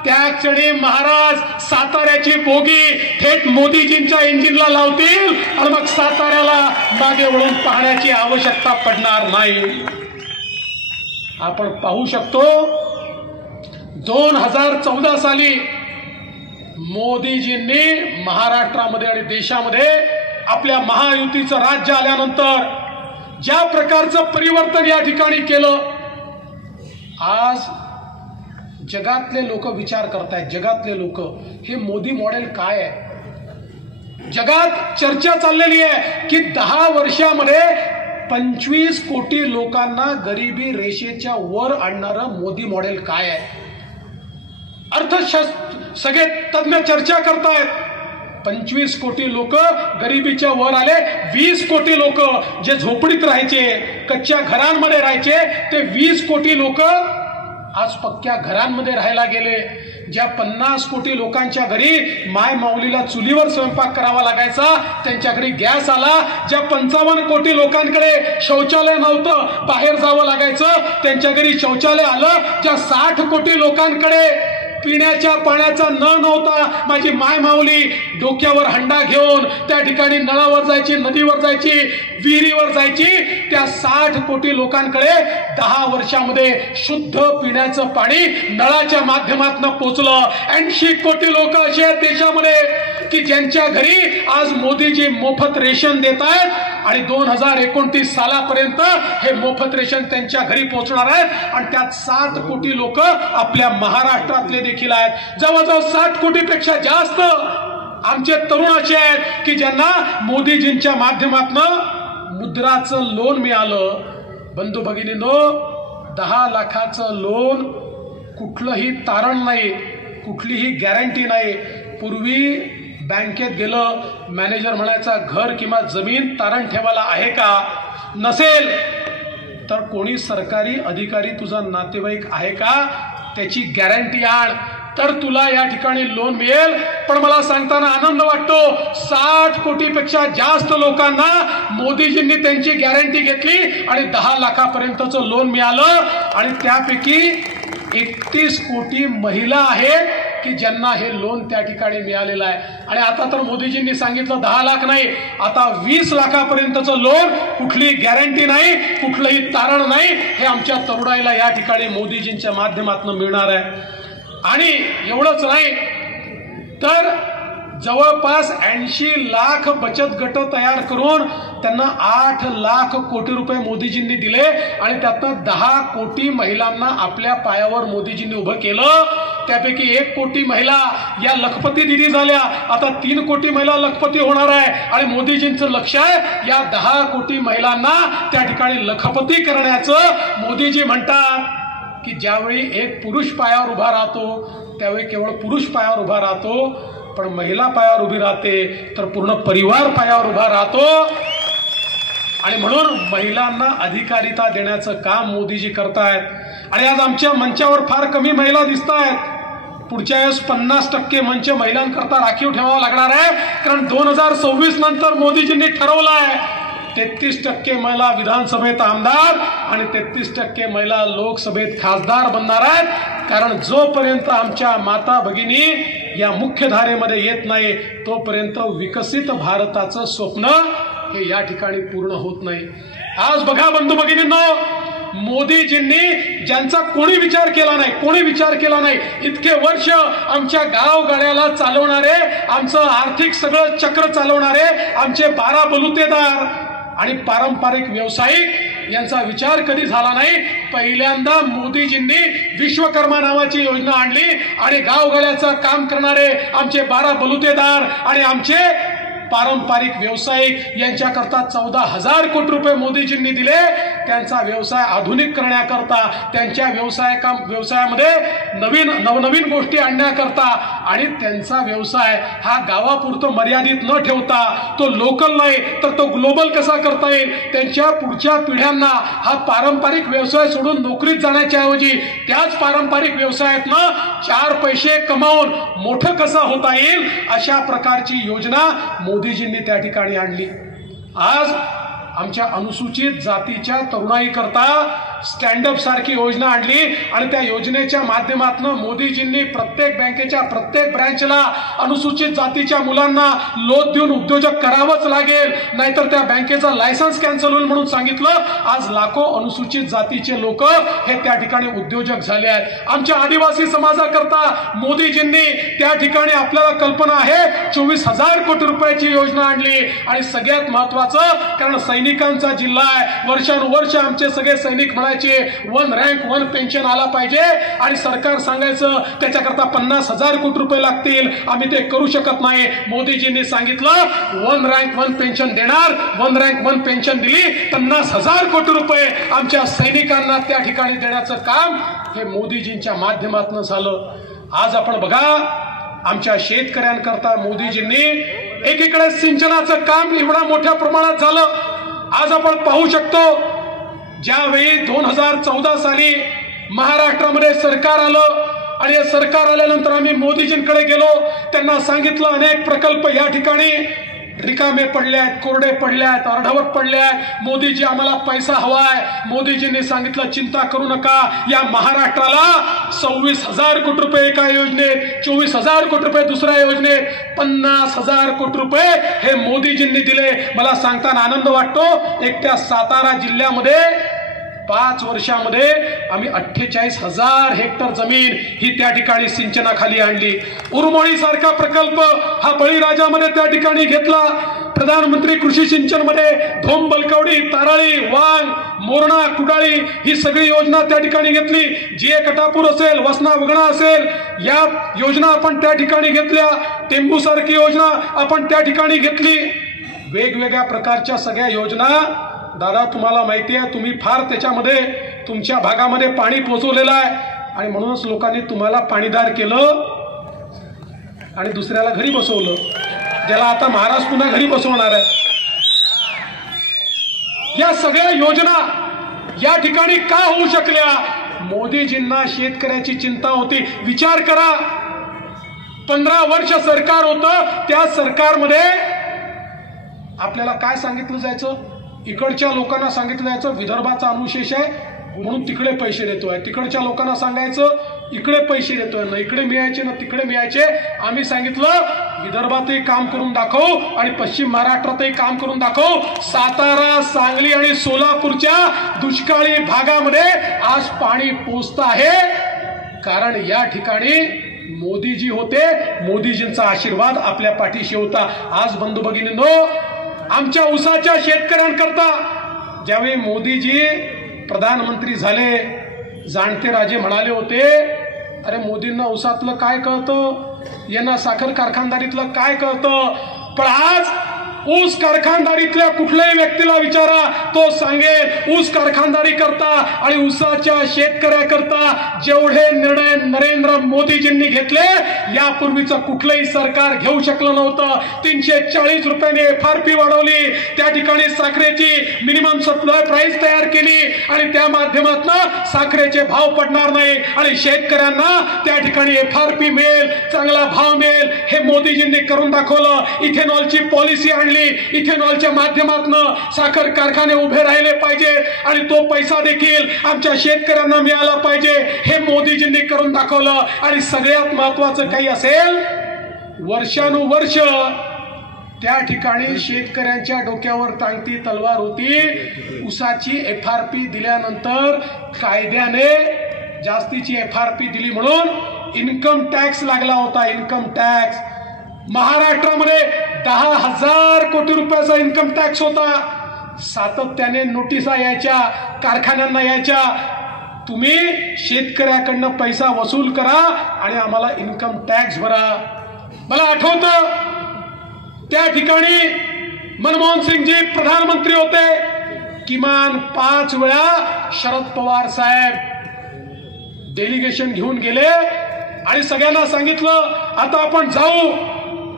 त्या क्षणी महाराज साताऱ्याची बोगी थेट मोदीजींच्या इंजिनला लावतील आणि मग साताऱ्याला मागे वळून पाहण्याची आवश्यकता पडणार नाही. आपण पाहू शकतो 2014 साली मोदीजींनी महाराष्ट्रामध्ये आणि देशामध्ये आपल्या महायुतीचं राज्य आल्यानंतर ज्या प्रकारचं परिवर्तन या ठिकाणी केलं, आज जगातले लोक विचार करतायत, जगातले लोक हे मोदी मॉडेल काय आहे. जगात चर्चा चाललेली आहे की 10 वर्षामध्ये 25 कोटी लोकांना गरिबी रेषेच्या वर आणणारं मोदी मॉडेल काय आहे. अर्थशास्त्र सगळे तज्ञ चर्चा करतायत. 25 कोटी लोक गरिबीच्या वर आले, 20 कोटी लोक जे झोपडीत राहायचे, कच्च्या घरांमध्ये राहायचे, ते 20 कोटी लोक आज पक्क्या घरांमध्ये राहायला गेले. ज्या 50 कोटी लोकांच्या घरी माय माऊलीला चुलीवर स्वयंपाक करावा लागायचा, त्यांच्या घरी गॅस आला. ज्या 55 कोटी लोकांकडे शौचालय नव्हतं, बाहेर जावं लागायचं, त्यांच्या घरी शौचालय आलं. ज्या 60 कोटी लोकांकडे पिण्याच्या पाण्याचा नळ नव्हता, माझी माय माऊली डोक्यावर हंडा घेऊन त्या ठिकाणी नळावर जायची, नदीवर जायची, विहिरीवर जायची. त्या 60 कोटी लोकांकडे 10 वर्षामध्ये शुद्ध पिण्याचं पाणी नळाच्या माध्यमातून पोहोचलं. 80 कोटी लोक असे आहेत देशामध्ये की ज्यांच्या घरी आज मोदीजी मोफत रेशन देत आहेत आणि 2029 सालापर्यंत हे मोफत रेशन त्यांच्या घरी पोहोचणार आहेत. आणि त्यात 7 कोटी लोक आपल्या महाराष्ट्रातले देखील आहेत. जवळजवळ 60 कोटीपेक्षा जास्त आमचे तरुण असे आहेत की ज्यांना मोदीजींच्या माध्यमातून मुद्राचं लोन मिळालं. बंधू भगिनींनो, 10 लाखाचं लोन, कुठलंही तारण नाही, कुठलीही गॅरंटी नाही. पूर्वी बँकेत गेलं, मॅनेजर म्हणायचा घर किंवा जमीन तारण ठेवायला आहे का, नसेल तर कोणी सरकारी अधिकारी तुझा नातेवाईक आहे का, त्याची गॅरंटी आण तर तुला या ठिकाणी लोन मिळेल. पण मला सांगताना आनंद वाटतो, 60 कोटीपेक्षा जास्त लोकांना मोदीजींनी त्यांची गॅरंटी घेतली आणि 10 लाखापर्यंतचं लोन मिळालं. आणि त्यापैकी 31 कोटी महिला आहेत की ज्यांना हे लोन त्या ठिकाणी मिळालेलं आहे. आणि आता तर मोदीजींनी सांगितलं 10 लाख नाही, आता 20 लाखापर्यंतचं लोन, कुठली गॅरंटी नाही, कुठलंही तारण नाही, हे आमच्या तरुणाईला या ठिकाणी मोदीजींच्या माध्यमातून मिळणार आहे. आणि एवढंच नाही तर जवळपास 80 लाख बचत गट तयार करून त्यांना 8 लाख कोटी रुपये मोदीजींनी दिले आणि त्यातनं 10 कोटी महिलांना आपल्या पायावर मोदीजींनी उभं केलं. त्यापैकी 1 कोटी महिला या लखपती दिदी झाल्या. आता 3 कोटी महिला लखपती होणार आहे आणि मोदीजींचं लक्ष आहे या 10 कोटी महिलांना त्या ठिकाणी लखपती करण्याचं. मोदीजी म्हणतात की ज्यावेळी एक पुरुष पायावर उभा राहतो त्यावेळी केवळ पुरुष पायावर उभा राहतो, पण महिला पायावर उभी राहते तर पूर्ण परिवार पायावर उभा राहतो. आणि म्हणून महिलांना अधिकारिता देण्याचं काम मोदीजी करतायत. आणि आज आमच्या मंचावर फार कमी महिला दिसत आहेत. पुढच्या वेळेस 50% मंच महिलांकरता राखीव ठेवावा लागणार आहे, कारण 2026 नंतर मोदीजींनी ठरवलं आहे 33% महिला विधानसभेत आमदार आणि 33% महिला लोकसभेत खासदार बनणार आहेत. कारण जोपर्यंत आमच्या माता भगिनी या मुख्य धारेमध्ये येत नाही तोपर्यंत विकसित भारताचं स्वप्न हे या ठिकाणी पूर्ण होत नाही. आज बघा बंधू भगिनींनो, मोदीजींनी ज्यांचा कोणी विचार केला नाही, इतके वर्ष आमच्या गावगाड्याला चालवणारे, आमचं आर्थिक सगळं चक्र चालवणारे आमचे 12 बलुतेदार आणि पारंपरिक व्यावसायिक यांचा विचार कधी झाला नाही. पहिल्यांदा मोदीजींनी विश्वकर्मा नावाची योजना आणली आणि गावगाड्याचं काम करणारे आमचे 12 बलुतेदार आणि आमचे पारंपरिक व्यावसायिक यांच्याकरता 14,000 कोटी रुपये मोदीजींनी दिले. त्यांचा व्यवसाय आधुनिक करण्याकरता, त्यांच्या व्यवसायामध्ये नवनवीन गोष्टी आणण्याकरता आणि त्यांचा व्यवसाय हा गावापुरतं मर्यादित न ठेवता तो लोकल नाही तर तो ग्लोबल कसा करता येईल, त्यांच्या पुढच्या पिढ्यांना हा पारंपरिक व्यवसाय सोडून नोकरीत जाण्याच्या ऐवजी त्याच पारंपरिक व्यवसायातनं 4 पैसे कमावून मोठं कसं होता येईल अशा प्रकारची योजना मोदीजींनी त्या ठिकाणी आणली. आज आमच्या अनुसूचित जातीच्या तरुणाईकरता स्टँडअप सारखी योजना आणली आणि त्या योजनेच्या माध्यमातून मोदीजींनी प्रत्येक बँकेच्या प्रत्येक ब्रँचला अनुसूचित जातीच्या मुलांना लोन देऊन उद्योजक करावंच लागेल, नाहीतर त्या बँकेचा लायसन्स कॅन्सल होईल म्हणून सांगितलं. आज लाखो अनुसूचित जातीचे लोक हे त्या ठिकाणी उद्योजक झाले आहेत. आमच्या आदिवासी समाजाकरता मोदीजींनी त्या ठिकाणी आपल्याला कल्पना आहे 24,000 कोटी रुपयाची योजना आणली. आणि सगळ्यात महत्वाचं, कारण सैनिकांचा जिल्हा आहे, वर्षानुवर्ष आमचे सगळे सैनिक म्हणायचे 1 रँक 1 पेन्शन आला पाहिजे आणि सरकार सांगायचं त्याच्याकरता 50,000 कोटी रुपये लागतील, आम्ही ते करू शकत नाही. मोदीजींनी सांगितलं 1 रँक 1 पेन्शन देणार, 1 रँक 1 पेन्शन दिली, 50,000 कोटी रुपये आमच्या सैनिकांना त्या ठिकाणी देण्याचं काम हे मोदीजींच्या माध्यमातून झालं. आज आपण बघा आमच्या शेतकऱ्यांकरता मोदीजींनी एकीकडे सिंचनाचं काम एवढ्या मोठ्या प्रमाणात झालं. आज आपण पाहू शकतो ज्यावेळी 2014 साली महाराष्ट्रामध्ये सरकार आलं आणि हे सरकार आल्यानंतर आम्ही मोदीजींकडे गेलो, त्यांना सांगितलं अनेक प्रकल्प या ठिकाणी रिकामे पडले आहेत, कोरडे पडले आहेत, अर्धवट पडले आहेत, मोदीजी आम्हाला पैसा हवाय. मोदीजींनी सांगितलं चिंता करू नका, या महाराष्ट्राला 26,000 कोटी रुपये एका योजनेत, 24,000 कोटी रुपये दुसऱ्या योजनेत, 50,000 कोटी रुपये हे मोदीजींनी दिले. मला सांगताना आनंद वाटतो, एकट्या सातारा जिल्ह्यामध्ये 5 वर्षामध्ये आम्ही 48,000 हेक्टर जमीन ही त्या ठिकाणी सिंचनाखाली आणली. उरमोळी सारखा प्रकल्प हा बळीराजामध्ये त्या ठिकाणी घेतला. प्रधानमंत्री कृषी सिंचन मध्ये धोम, बलकवडी, ताराळी, वांग, मोरणा, कुडाळी ही सगळी योजना त्या ठिकाणी घेतली. जीए कटापूर असेल, वसना वगणा असेल, या योजना आपण त्या ठिकाणी घेतल्या. टेंबू सारखी योजना आपण त्या ठिकाणी घेतली. वेगवेगळ्या प्रकारच्या सगळ्या योजना दादा तुम्हाला माहिती आहे, तुम्ही फार त्याच्यामध्ये तुमच्या भागामध्ये पाणी पोचवलेलं आहे आणि म्हणूनच लोकांनी तुम्हाला पाणीदार केलं आणि दुसऱ्याला घरी बसवलं, ज्याला आता महाराज पुन्हा घरी बसवणार आहे. या सगळ्या योजना या ठिकाणी का होऊ शकल्या? मोदीजींना शेतकऱ्याची चिंता होती. विचार करा, 15 वर्ष सरकार होतं, त्या सरकारमध्ये आपल्याला काय सांगितलं जायचं? इकडच्या लोकांना सांगितलं जायचं विदर्भाचा अनुशेष आहे म्हणून तिकडे पैसे देतोय, तिकडच्या लोकांना सांगायचं इकडे पैसे देतोय ना इकडे मिळायचे ना तिकडे मिळायचे. आम्ही सांगितलं विदर्भातही काम करून दाखव आणि पश्चिम महाराष्ट्रातही काम करून दाखव. सातारा, सांगली आणि सोलापूरच्या दुष्काळी भागामध्ये आज पाणी पोचत आहे, कारण या ठिकाणी मोदीजी होते. मोदीजींचा आशीर्वाद आपल्या पाठीशी होता. आज बंधू भगिनींनो, आमच्या ऊसाच्या शेतकऱ्यांकरता ज्यावेळी मोदीजी प्रधानमंत्री झाले, जाणते राजे म्हणाले होते, अरे मोदींना ऊसातलं काय कळतं, यांना साखर कारखानदारीतलं काय कळतं. पण आज ऊस कारखानदारीतल्या कुठल्याही व्यक्तीला विचारा, तो सांगेल ऊस कारखानदारी करता आणि ऊसाच्या शेतकऱ्याकरता जेवढे निर्णय नरेंद्र मोदीजींनी घेतले यापूर्वीचं कुठलंही सरकार घेऊ शकलं नव्हतं. 340 रुपयाने FRP वाढवली, त्या ठिकाणी साखरेची मिनिमम सप्लाय प्राइस तयार केली आणि त्या माध्यमातून साखरेचे भाव पडणार नाही आणि शेतकऱ्यांना त्या ठिकाणी FRP मिळेल, चांगला भाव मिळेल, हे मोदीजींनी करून दाखवलं. इथेनॉलची पॉलिसी आणली, इथेनॉलच्या माध्यमातून साखर कारखाने उभे राहिले पाहिजेत आणि तो पैसा देखील आमच्या शेतकऱ्यांना मिळाला पाहिजे, हे मोदीजींनी करून दाखवलं. आणि सगळ्यात महत्वाचं काही असेल, वर्षानुवर्ष त्या ठिकाणी शेतकऱ्यांच्या डोक्यावर टांगती तलवार होती. ऊसाची FRP दिल्यानंतर कायद्याने जास्तीची FRP दिली म्हणून इन्कम टॅक्स लागला होता. इन्कम टॅक्स महाराष्ट्रामध्ये 10,000 कोटी रुपयाचा इन्कम टॅक्स होता. सातत्याने नोटिसा यायच्या, कारखान्यांना यायच्या, तुम्ही शेतकऱ्याकडनं पैसा वसूल करा आणि आम्हाला इन्कम टॅक्स भरा. मला आठवतं त्या ठिकाणी मनमोहन सिंगजी प्रधानमंत्री होते, किमान 5 वेळा शरद पवार साहेब डेलिगेशन घेऊन गेले आणि सगळ्यांना सांगितलं आता आपण जाऊ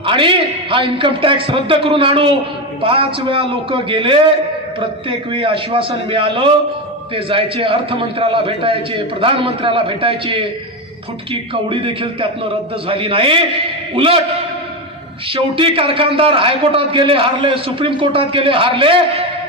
आणि हा इन्कम टॅक्स रद्द करून आणू. 5 वेळा लोक गेले, प्रत्येक वेळी आश्वासन मिळालं. ते जायचे, अर्थमंत्र्याला भेटायचे, प्रधानमंत्र्याला भेटायचे, फुटकी कवडी देखील त्यातनं रद्द झाली नाही. उलट शेवटी कारखानदार हायकोर्टात गेले, हारले, सुप्रीम कोर्टात गेले, हारले.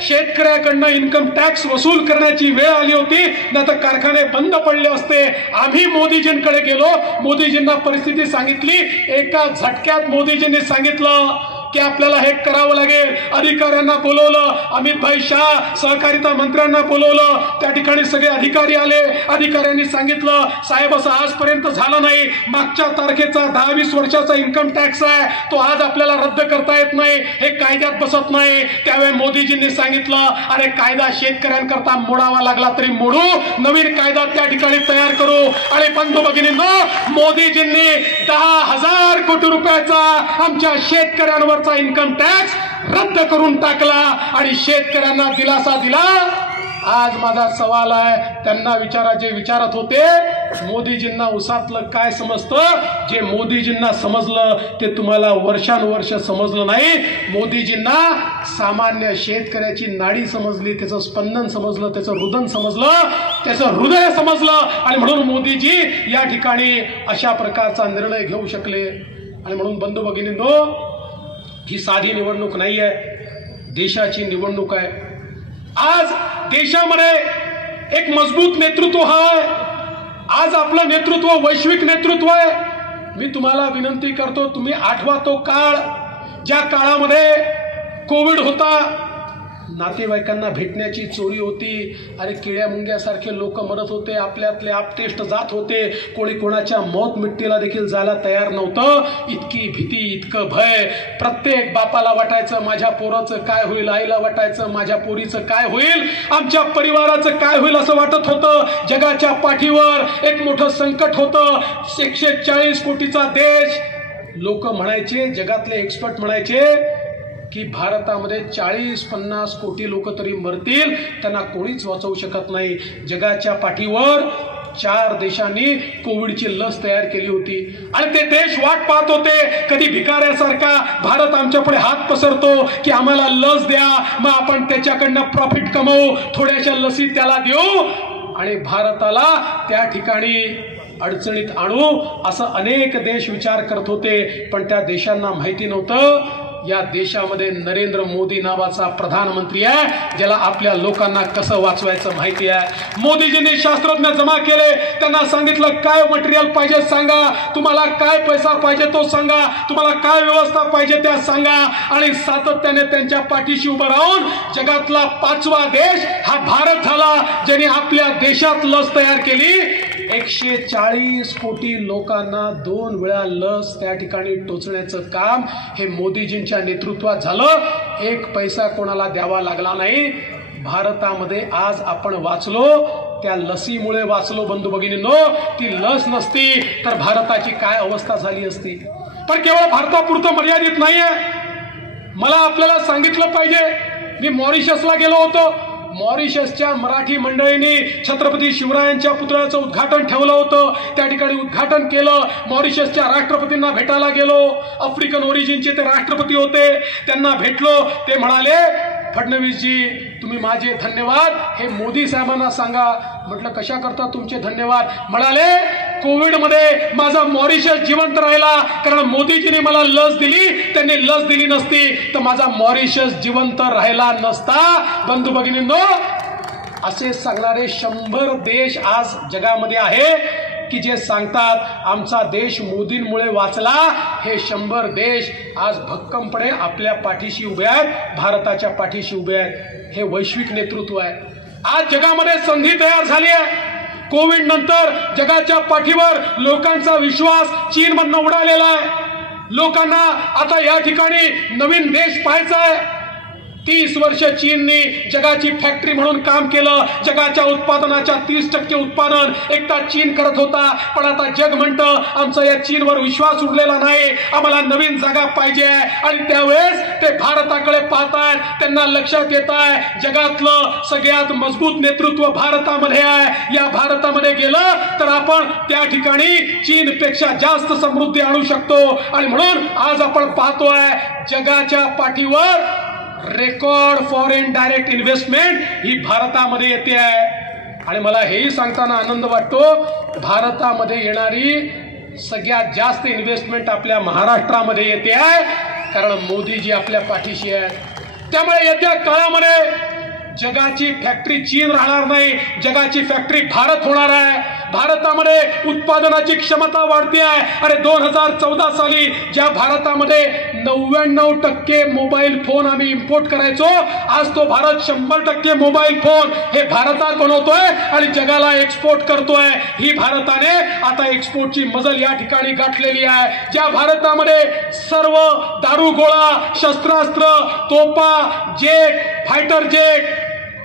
शेतकऱ्याकडनं इन्कम टॅक्स वसूल करण्याची वेळ आली होती, नाही तर कारखाने बंद पडले असते. आम्ही मोदीजींकडे गेलो, मोदीजींना परिस्थिती सांगितली. एका झटक्यात मोदीजींनी सांगितलं की आपल्याला हे करावं लागेल. अधिकाऱ्यांना बोलवलं, अमित भाई शाह सहकारिता मंत्र्यांना बोलवलं, त्या ठिकाणी सगळे अधिकारी आले. अधिकाऱ्यांनी सांगितलं साहेब असं आजपर्यंत झालं नाही, मागच्या तारखेचा 10-20 वर्षाचा इन्कम टॅक्स आहे, तो आज आपल्याला रद्द करता येत नाही, हे कायद्यात बसत नाही. त्यावेळी मोदीजींनी सांगितलं अरे कायदा शेतकऱ्यांकरता मोडावा लागला तरी मोडू, नवीन कायदा त्या ठिकाणी तयार करू. आणि बंधू भगिनींनो, मोदीजींनी 10,000 कोटी रुपयाचा आमच्या शेतकऱ्यांवर इन्कम टॅक्स रद्द करून टाकला आणि शेतकऱ्यांना दिलासा दिला. आज माझा सवाल आहे, त्यांना विचारा जे विचारत होते मोदीजींना ऊसातलं काय समजतं. जे मोदीजींना समजलं ते तुम्हाला वर्षानुवर्ष समजलं नाही. मोदीजींना सामान्य शेतकऱ्याची नाडी समजली, त्याचं स्पंदन समजलं, त्याचं रुदन समजलं, त्याचं हृदय समजलं आणि म्हणून मोदीजी या ठिकाणी अशा प्रकारचा निर्णय घेऊ शकले. आणि म्हणून बंधू भगिनींनो, ही साधी निवडणूक नाही आहे, देशाची निवडणूक आहे. आज देशामध्ये एक मजबूत नेतृत्व आहे. आज आपलं नेतृत्व वैश्विक नेतृत्व आहे. मी तुम्हाला विनंती करतो, तुम्ही आठवा तो काळ, ज्या काळामध्ये कोविड होता, नातेवाईकांना भेटण्याची चोरी होती. अरे किड्या मुंग्यासारखे लोक मरत होते, आपल्यातले आपटेष्ट जात होते, कोणी कोणाच्या मौत मिट्टीला देखील जायला तयार नव्हतं. इतकी भीती, इतकं भय, प्रत्येक बापाला वाटायचं माझ्या पोराचं काय होईल, आईला वाटायचं माझ्या पोरीचं काय होईल, आमच्या परिवाराचं काय होईल असं वाटत होतं. जगाच्या पाठीवर एक मोठं संकट होतं. 140 कोटीचा देश. लोक म्हणायचे, जगातले एक्सपर्ट म्हणायचे की भारतामध्ये 40-50 कोटी लोक तरी मरतील, त्यांना कोणीच वाचवू शकत नाही. जगाच्या पाठीवर 4 देशांनी कोविडची लस तयार केली होती आणि ते देश वाट पाहत होते कधी भिकाऱ्यासारखा भारत आमच्या पुढे हात पसरतो की आम्हाला लस द्या, मग आपण त्याच्याकडनं प्रॉफिट कमवू, थोड्याशा लसी त्याला देऊ आणि भारताला त्या ठिकाणी अडचणीत आणू, असं अनेक देश विचार करत होते. पण त्या देशांना माहिती नव्हतं या देशामध्ये नरेंद्र मोदी नावाचा प्रधानमंत्री आहे, ज्याला आपल्या लोकांना कसं वाचवायचं माहिती आहे. मोदीजींनी शास्त्रज्ञ जमा केले, त्यांना सांगितलं काय मटेरियल पाहिजे सांगा, तुम्हाला काय पैसा पाहिजे तो सांगा, तुम्हाला काय व्यवस्था पाहिजे त्या सांगा, आणि सातत्याने त्यांच्या पाठीशी उभं राहून जगातला 5वा देश हा भारत झाला, ज्याने आपल्या देशात लस तयार केली. 140 कोटी लोकांना 2 वेळा लस त्या ठिकाणी टोचण्याचं काम हे मोदीजींच्या नेतृत्वात झालं. एक पैसा कोणाला द्यावा लागला नाही. भारतामध्ये आज आपण वाचलो, त्या लसीमुळे वाचलो बंधू भगिनींनो. ती लस नसती तर भारताची काय अवस्था झाली असती. पण केवळ भारतापुरतं मर्यादित नाहीये, मला आपल्याला सांगितलं पाहिजे. मी मॉरिशसला गेलो होतो. मॉरिशसच्या मराठी मंडळींनी छत्रपती शिवरायांच्या पुतळ्याचं उद्घाटन ठेवलं होतं, त्या ठिकाणी उद्घाटन केलं. मॉरिशसच्या राष्ट्रपतींना भेटायला गेलो. आफ्रिकन ओरिजिनचे ते राष्ट्रपती होते, त्यांना भेटलो. ते म्हणाले फडणवीसजी तुम्ही माझे धन्यवाद हे मोदी साहेबांना सांगा. म्हटलं कशा करता तुमचे धन्यवाद. म्हणाले कोविडमध्ये माझा मॉरिशस जिवंत राहिला, कारण मोदीजींनी मला लस दिली. त्यांनी लस दिली नसती तर माझा मॉरिशस जिवंत राहिला नसता. बंधू भगिनींनो, असे सांगणारे 100 देश आज जगामध्ये आहे की जे सांगतात आमचा देश मोदींमुळे वाचला. हे 100 देश आज भक्कमपणे आपल्या पाठीशी उभे आहेत, भारताच्या पाठीशी उभे आहेत. हे वैश्विक नेतृत्व आहे. आज जगामध्ये संधी तयार झाली आहे. कोविड नंतर जगाच्या पाठीवर लोकांचा विश्वास चीनमधनं उडालेला आहे. लोकांना आता या ठिकाणी नवीन देश पाहायचा आहे. 30 वर्ष चीननी जगाची फॅक्टरी म्हणून काम केलं. जगाच्या उत्पादनाच्या 30% उत्पादन एकटा चीन करत होता. पण आता जग म्हणतं आमचा या चीनवर विश्वास उडलेला नाही, आम्हाला नवीन जागा पाहिजे. आणि त्यावेळेस ते भारताकडे पाहतायत. त्यांना लक्षात येत आहे जगातलं सगळ्यात मजबूत नेतृत्व भारतामध्ये आहे. या भारतामध्ये गेलं तर आपण त्या ठिकाणी चीनपेक्षा जास्त समृद्धी आणू शकतो. आणि म्हणून आज आपण पाहतोय जगाच्या पाठीवर रेकॉर्ड फॉरेन डायरेक्ट इन्व्हेस्टमेंट ही भारतामध्ये येते आहे. आणि मला हेही सांगताना आनंद वाटतो, भारतामध्ये येणारी सगळ्यात जास्त इन्व्हेस्टमेंट आपल्या महाराष्ट्रामध्ये येते आहे, कारण मोदीजी आपल्या पाठीशी आहेत. त्यामुळे येत्या काळामध्ये जगाची फॅक्टरी चीन राहणार नाही, जगाची फॅक्टरी भारत होणार आहे. भारतामध्ये उत्पादनाची क्षमता वाढते आहे. अरे 2014 साली ज्या भारतामध्ये 99% मोबाईल फोन आम्ही इम्पोर्ट करायचो, आज तो भारत 100% मोबाईल फोन हे भारतात बनवतोय आणि जगाला एक्सपोर्ट करतोय. ही भारताने आता एक्सपोर्टची मजल या ठिकाणी गाठलेली आहे. ज्या भारतामध्ये सर्व दारुगोळा, शस्त्रास्त्र, तोफा, जेट, फायटर जेट,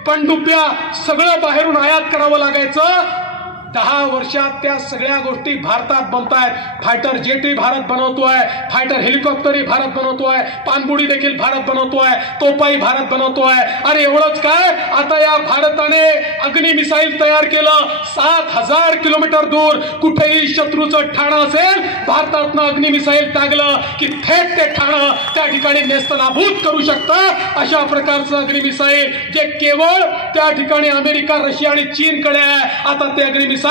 पणडुब्या सगळं बाहेरून आयात करावं लागायचं, 10 वर्षात त्या सगळ्या गोष्टी भारतात बनतायत. फायटर जेटही भारत बनवतोय, फायटर हेलिकॉप्टरही भारत बनवतोय, पाणबुडी देखील भारत बनवतोय, तोफाही भारत बनवतोय. अरे एवढंच काय, आता या भारताने अग्नि मिसाईल तयार केलं. 7000 किलोमीटर दूर कुठेही शत्रूचं ठाणं असेल, भारतातनं अग्नि मिसाईल टाकलं की थेट ते ठाणं त्या ठिकाणी नेस्तनाभूत करू शकतं. अशा प्रकारचं अग्नि मिसाईल जे केवळ त्या ठिकाणी अमेरिका, रशिया आणि चीनकडे आहे, आता ते अग्नि मिसाईल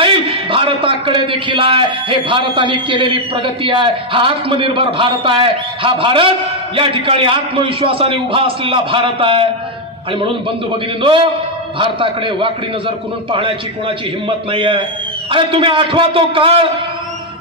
भारताकडे देखील आहे. हे भारताने केलेली प्रगती आहे. हा आत्मनिर्भर भारत आहे. हा भारत या ठिकाणी आत्मविश्वासाने उभा असलेला भारत आहे. आणि म्हणून बंधू भगिनींनो, भारताकडे वाकडी नजर करून पाहण्याची कोणाची हिंमत नाही आहे. अरे तुम्ही आठवा तो काळ,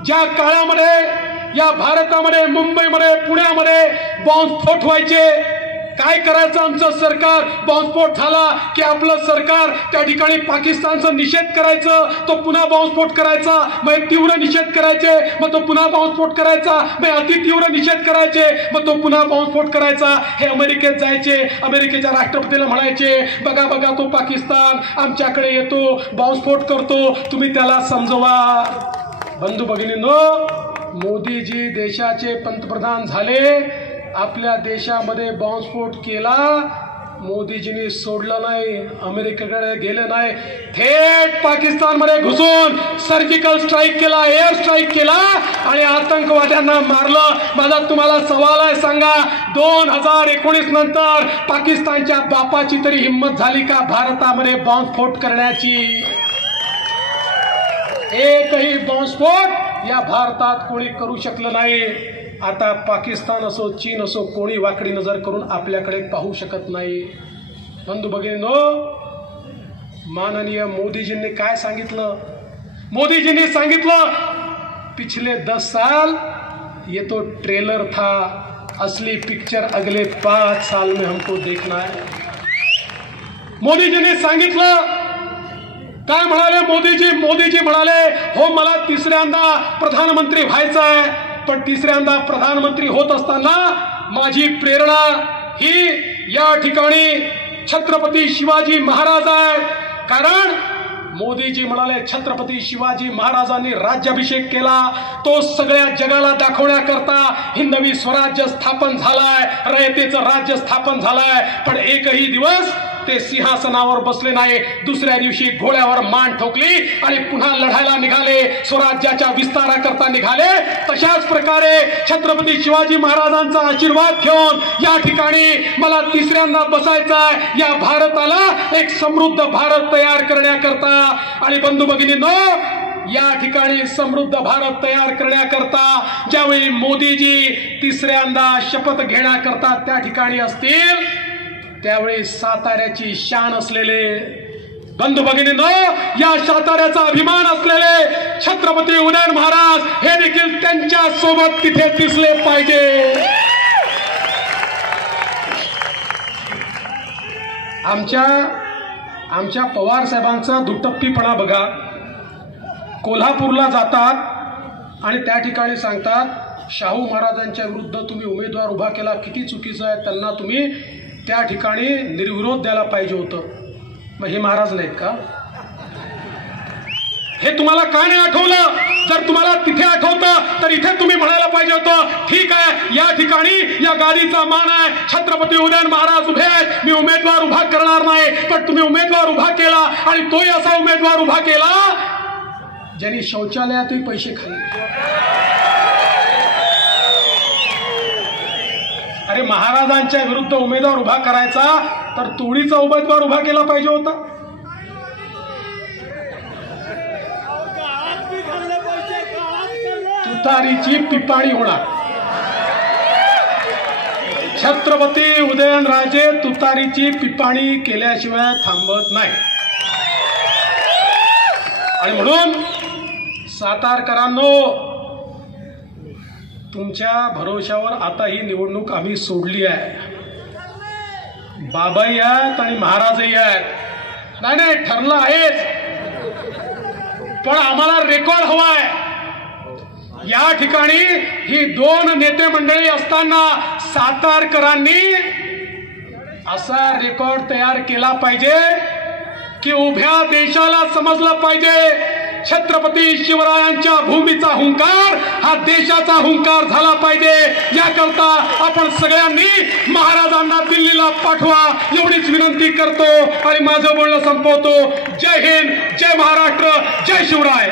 ज्या काळामध्ये या भारतामध्ये, मुंबईमध्ये, पुण्यामध्ये बॉम्बस्फोट व्हायचे. काय करायचं आमचं सरकार, बॉम्बस्फोट झाला की आपलं सरकार त्या ठिकाणी पाकिस्तानचा निषेध करायचं, तो पुन्हा बॉम्बस्फोट करायचा, मग तीव्र निषेध करायचे, मग तो पुन्हा बॉम्बस्फोट करायचा, मग अतितीव्र निषेध करायचे, मग तो पुन्हा बॉम्बस्फोट करायचा. हे अमेरिकेत जायचे, अमेरिकेच्या राष्ट्रपतीला म्हणायचे बघा बघा तो पाकिस्तान आमच्याकडे येतो, बॉम्बस्फोट करतो, तुम्ही त्याला समजवा. बंधू भगिनींनो, मोदीजी देशाचे पंतप्रधान झाले, आपल्या देशामध्ये बॉम्बस्फोट केला, मोदीजींनी सोडलं नाही, अमेरिकेकडे गेले नाही, थेट पाकिस्तानमध्ये घुसून सर्जिकल स्ट्राईक केला, एअर स्ट्राईक केला आणि आतंकवाद्यांना मारलं. माझा तुम्हाला सवाल आहे, सांगा 2019 नंतर पाकिस्तानच्या बापाची तरी हिंमत झाली का भारतामध्ये बॉम्बस्फोट करण्याची? एकही बॉम्बस्फोट या भारतात कोणी करू शकलं नाही. आता पाकिस्तान असो, चीन असो, कोणी वाकडी नजर करून आपल्याकडे पाहू शकत नाही. बंधू भगिनींनो, माननीय मोदीजींनी काय सांगितलं? मोदीजींनी सांगितलं पिछले 10 साल ये तो ट्रेलर था, असली पिक्चर अगले 5 साल में हमको देखना है. मोदीजींनी सांगितलं काय म्हणाले? मोदीजी म्हणाले हो मला तिसऱ्यांदा प्रधानमंत्री व्हायचं आहे, पण तिसऱ्यांदा प्रधानमंत्री होत असताना माझी प्रेरणा ही या ठिकाणी छत्रपती शिवाजी महाराज आहेत. कारण मोदीजी म्हणाले छत्रपती शिवाजी महाराजांनी राज्याभिषेक केला, तो सगळ्या जगाला दाखवण्याकरता हिंदवी स्वराज्य स्थापन झालाय, रयतेचं राज्य स्थापन झालाय. पण एकही दिवस ते सिंहासनावर बसले नाही. दुसऱ्या दिवशी घोड्यावर मान ठोकली आणि पुन्हा लढायला निघाले, स्वराज्याच्या विस्ताराकरता निघाले. तशाच प्रकारे छत्रपती शिवाजी महाराजांचा आशीर्वाद घेऊन या ठिकाणी मला तिसऱ्यांदा बसायचा आहे, या भारताला एक समृद्ध भारत तयार करण्याकरता. आणि बंधू भगिनींनो, या ठिकाणी समृद्ध भारत तयार करण्याकरता ज्यावेळी मोदीजी तिसऱ्यांदा शपथ घेण्याकरता त्या ठिकाणी असतील, त्यावेळी साताऱ्याची शान असलेले बंधू भगिनींनो, या साताऱ्याचा अभिमान असलेले छत्रपती उदयन महाराज हे देखील त्यांच्या सोबत तिथे दिसले पाहिजे. आमच्या पवार साहेबांचा दुटप्पीपणा बघा. कोल्हापूरला जातात आणि त्या ठिकाणी सांगतात शाहू महाराजांच्या विरुद्ध तुम्ही उमेदवार उभा केला, किती चुकीचं आहे, त्यांना तुम्ही त्या ठिकाणी निर्विरोध द्यायला पाहिजे होतं. मग हे महाराज नाहीत का? हे तुम्हाला का नाही आठवलं? जर तुम्हाला तिथे आठवतं तर इथे तुम्ही म्हणायला पाहिजे होतं ठीक आहे, या ठिकाणी या गादीचा मान आहे, छत्रपती उदयन महाराज उभे आहेत, मी उमेदवार उभा करणार नाही. पण तुम्ही उमेदवार उभा केला आणि तोही असा उमेदवार उभा केला ज्यांनी शौचालयातही पैसे खाल्ले. अरे महाराजांच्या विरुद्ध उमेदवार उभा करायचा तर तोडीचा उमेदवार उभा केला पाहिजे होता. तुतारीची पिपाणी होणार. छत्रपती उदयनराजे तुतारीची पिपाणी केल्याशिवाय थांबत नाही. आणि म्हणून सातारकरांनो, तुमच्या भरोशावर आता ही निवडणूक आम्ही सोडली आहे. बाबाही आहेत आणि महाराजही आहेत. नाही ठरलं आहेच, पण आम्हाला रेकॉर्ड हवाय. या ठिकाणी ही 2 नेते मंडळी असताना सातारकरांनी असा रेकॉर्ड तयार केला पाहिजे की उभ्या देशाला समजलं पाहिजे छत्रपती शिवरायांच्या भूमीचा हुंकार हा देशाचा हुंकार झाला पाहिजे. याकरता आपण सगळ्यांनी महाराजांना दिल्लीला पाठवा एवढीच विनंती करतो आणि माझं बोलणं संपवतो. जय हिंद, जय महाराष्ट्र, जय शिवराय.